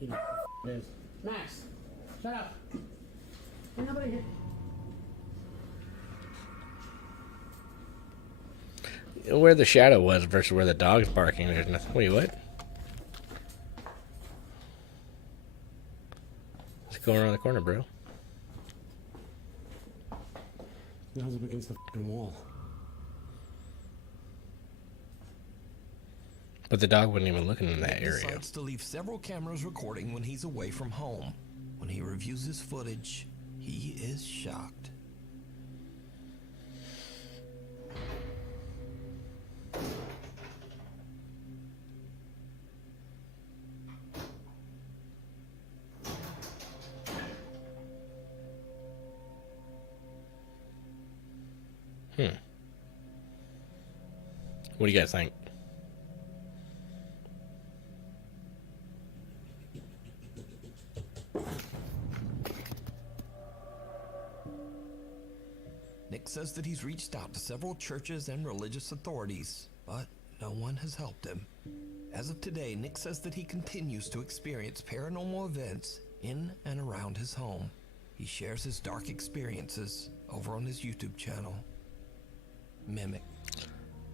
you know, what it is. Max, shut up. Ain't nobody here. Where the shadow was versus where the dog's barking, there's nothing. Wait, what? Let's go around the corner, bro. Now's up against the fucking wall. But the dog wasn't even looking in that Nick area. decides to leave several cameras recording when he's away from home. When he reviews his footage, he is shocked. What do you guys think? Nick says that he's reached out to several churches and religious authorities, but no one has helped him. As of today, Nick says that he continues to experience paranormal events in and around his home. He shares his dark experiences over on his YouTube channel, Mimic.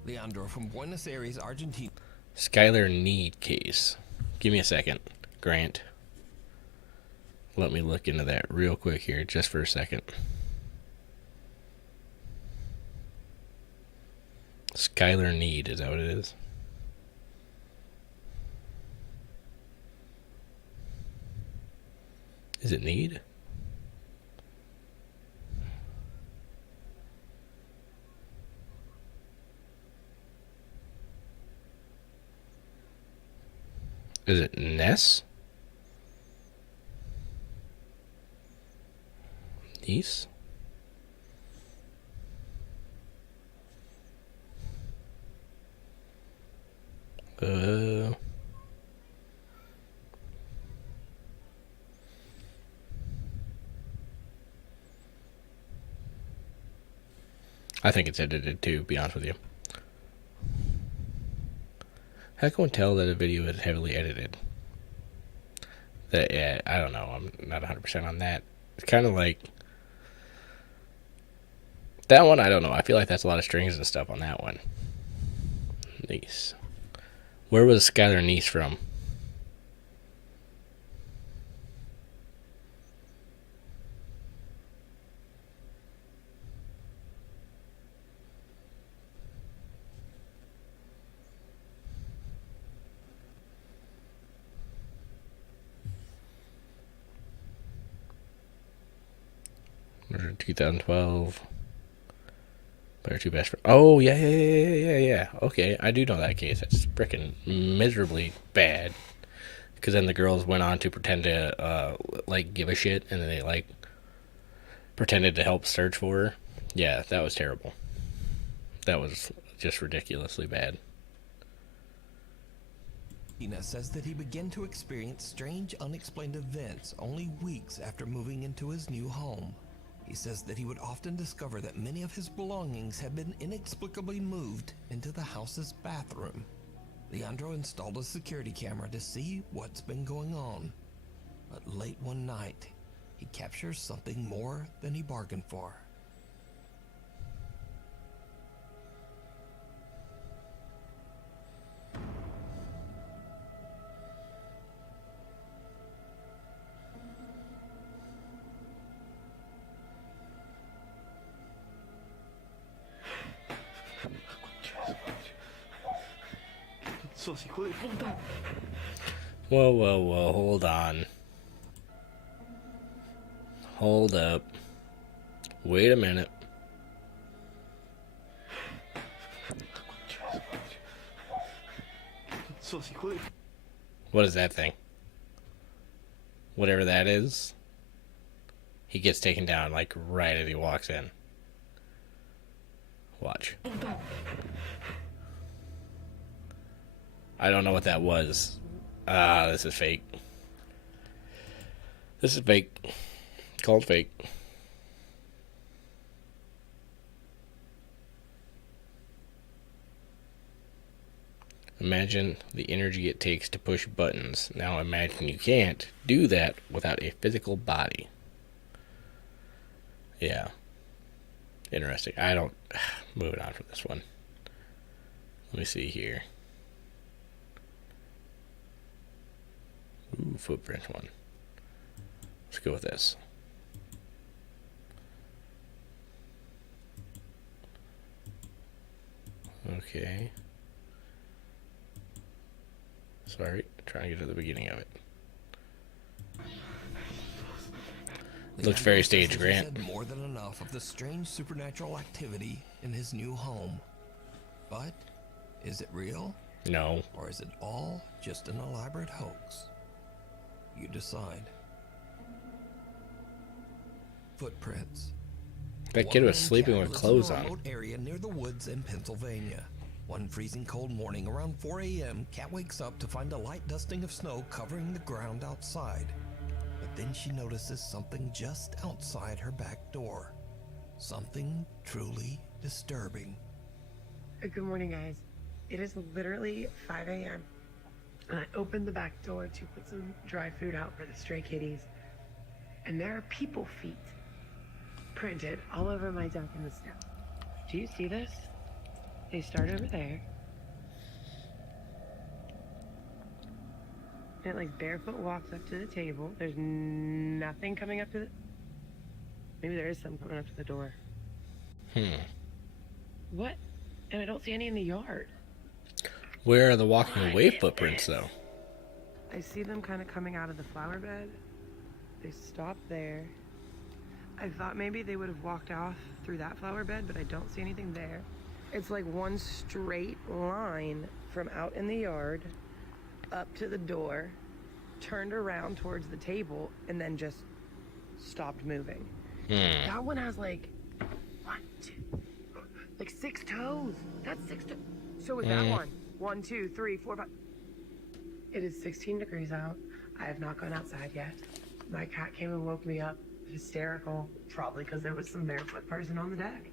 Leandro from Buenos Aires, Argentina. Skylar Need case. Give me a second, Grant. Let me look into that real quick here, just for a second. Skylar Need, is that what it is? Is it Need? Is it Ness? Niece? I think it's edited too, to be honest with you. How can one tell that a video is heavily edited? Yeah, I don't know. I'm not 100% on that. It's kind of like that one. I don't know. I feel like that's a lot of strings and stuff on that one. Niece. Where was Skylar Niece from? Or 2012. Better two best friends. Oh, yeah. Okay, I do know that case. That's freaking miserably bad. Because then the girls went on to pretend to, like, give a shit. And then they, like, pretended to help search for her. Yeah, that was terrible. That was just ridiculously bad. Ina says that he began to experience strange, unexplained events only weeks after moving into his new home. He says that he would often discover that many of his belongings had been inexplicably moved into the house's bathroom. Leandro installed a security camera to see what's been going on. But late one night, he captures something more than he bargained for. Whoa, hold on. Hold up. Wait a minute. What is that thing? Whatever that is, he gets taken down like right as he walks in. Watch. I don't know what that was. This is fake. This is fake. Called fake. Imagine the energy it takes to push buttons. Now imagine you can't do that without a physical body. Yeah. Interesting. Moving on from this one. Let me see here. Ooh, footprint one. Let's go with this. Okay. Sorry, trying to get to the beginning of it. Looks very staged, Grant. Said more than enough of the strange supernatural activity in his new home. But is it real? No. Or is it all just an elaborate hoax? You decide. Footprints. That kid was sleeping with clothes on. In a remote area near the woods in Pennsylvania. One freezing cold morning around 4 a.m., Kat wakes up to find a light dusting of snow covering the ground outside. But then she notices something just outside her back door. Something truly disturbing. Good morning, guys. It is literally 5 a.m. And I opened the back door to put some dry food out for the stray kitties. And there are people feet printed all over my deck in the snow. Do you see this? They start over there. And it like barefoot walks up to the table. There's nothing coming up to the... Maybe there is some coming up to the door. What? And I don't see any in the yard. Where are the walking away footprints, though? I see them kind of coming out of the flower bed. They stop there. I thought maybe they would have walked off through that flower bed, but I don't see anything there. It's like one straight line from out in the yard up to the door, turned around towards the table, and then just stopped moving. That one has like 6 toes. That's 6 toes. So is that one. 1, 2, 3, 4, 5. It is 16 degrees out. I have not gone outside yet. My cat came and woke me up, hysterical, probably because there was some barefoot person on the deck.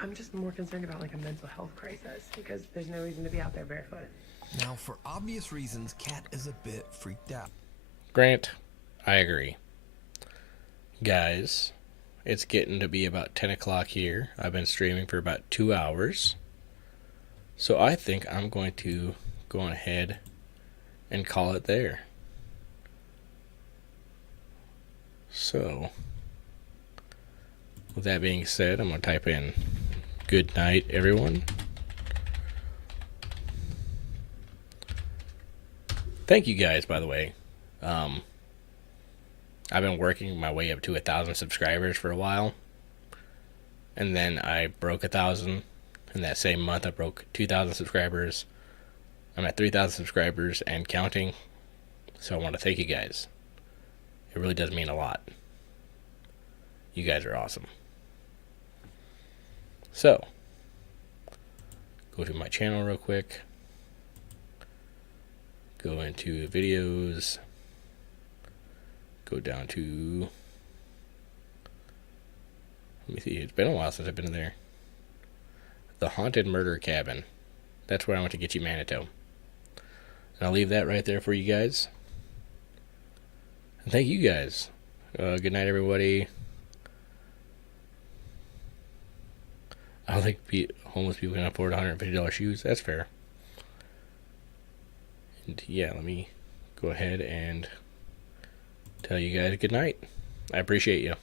I'm just more concerned about like a mental health crisis because there's no reason to be out there barefoot. Now, for obvious reasons, Kat is a bit freaked out. Grant, I agree. Guys, it's getting to be about 10 o'clock here. I've been streaming for about 2 hours. So I think I'm going to go ahead and call it there. So, with that being said, I'm going to type in good night, everyone. Thank you guys, by the way. I've been working my way up to 1,000 subscribers for a while. And then I broke 1,000. In that same month, I broke 2,000 subscribers. I'm at 3,000 subscribers and counting. So I want to thank you guys. It really does mean a lot. You guys are awesome. So, go to my channel real quick. Go into videos. Go down to, let me see, it's been a while since I've been in there. The Haunted Murder Cabin. That's where I went to get you Manitou. And I'll leave that right there for you guys. And thank you guys. Good night, everybody. I don't think homeless people can afford $150 shoes. That's fair. And yeah, let me go ahead and tell you guys good night. I appreciate you.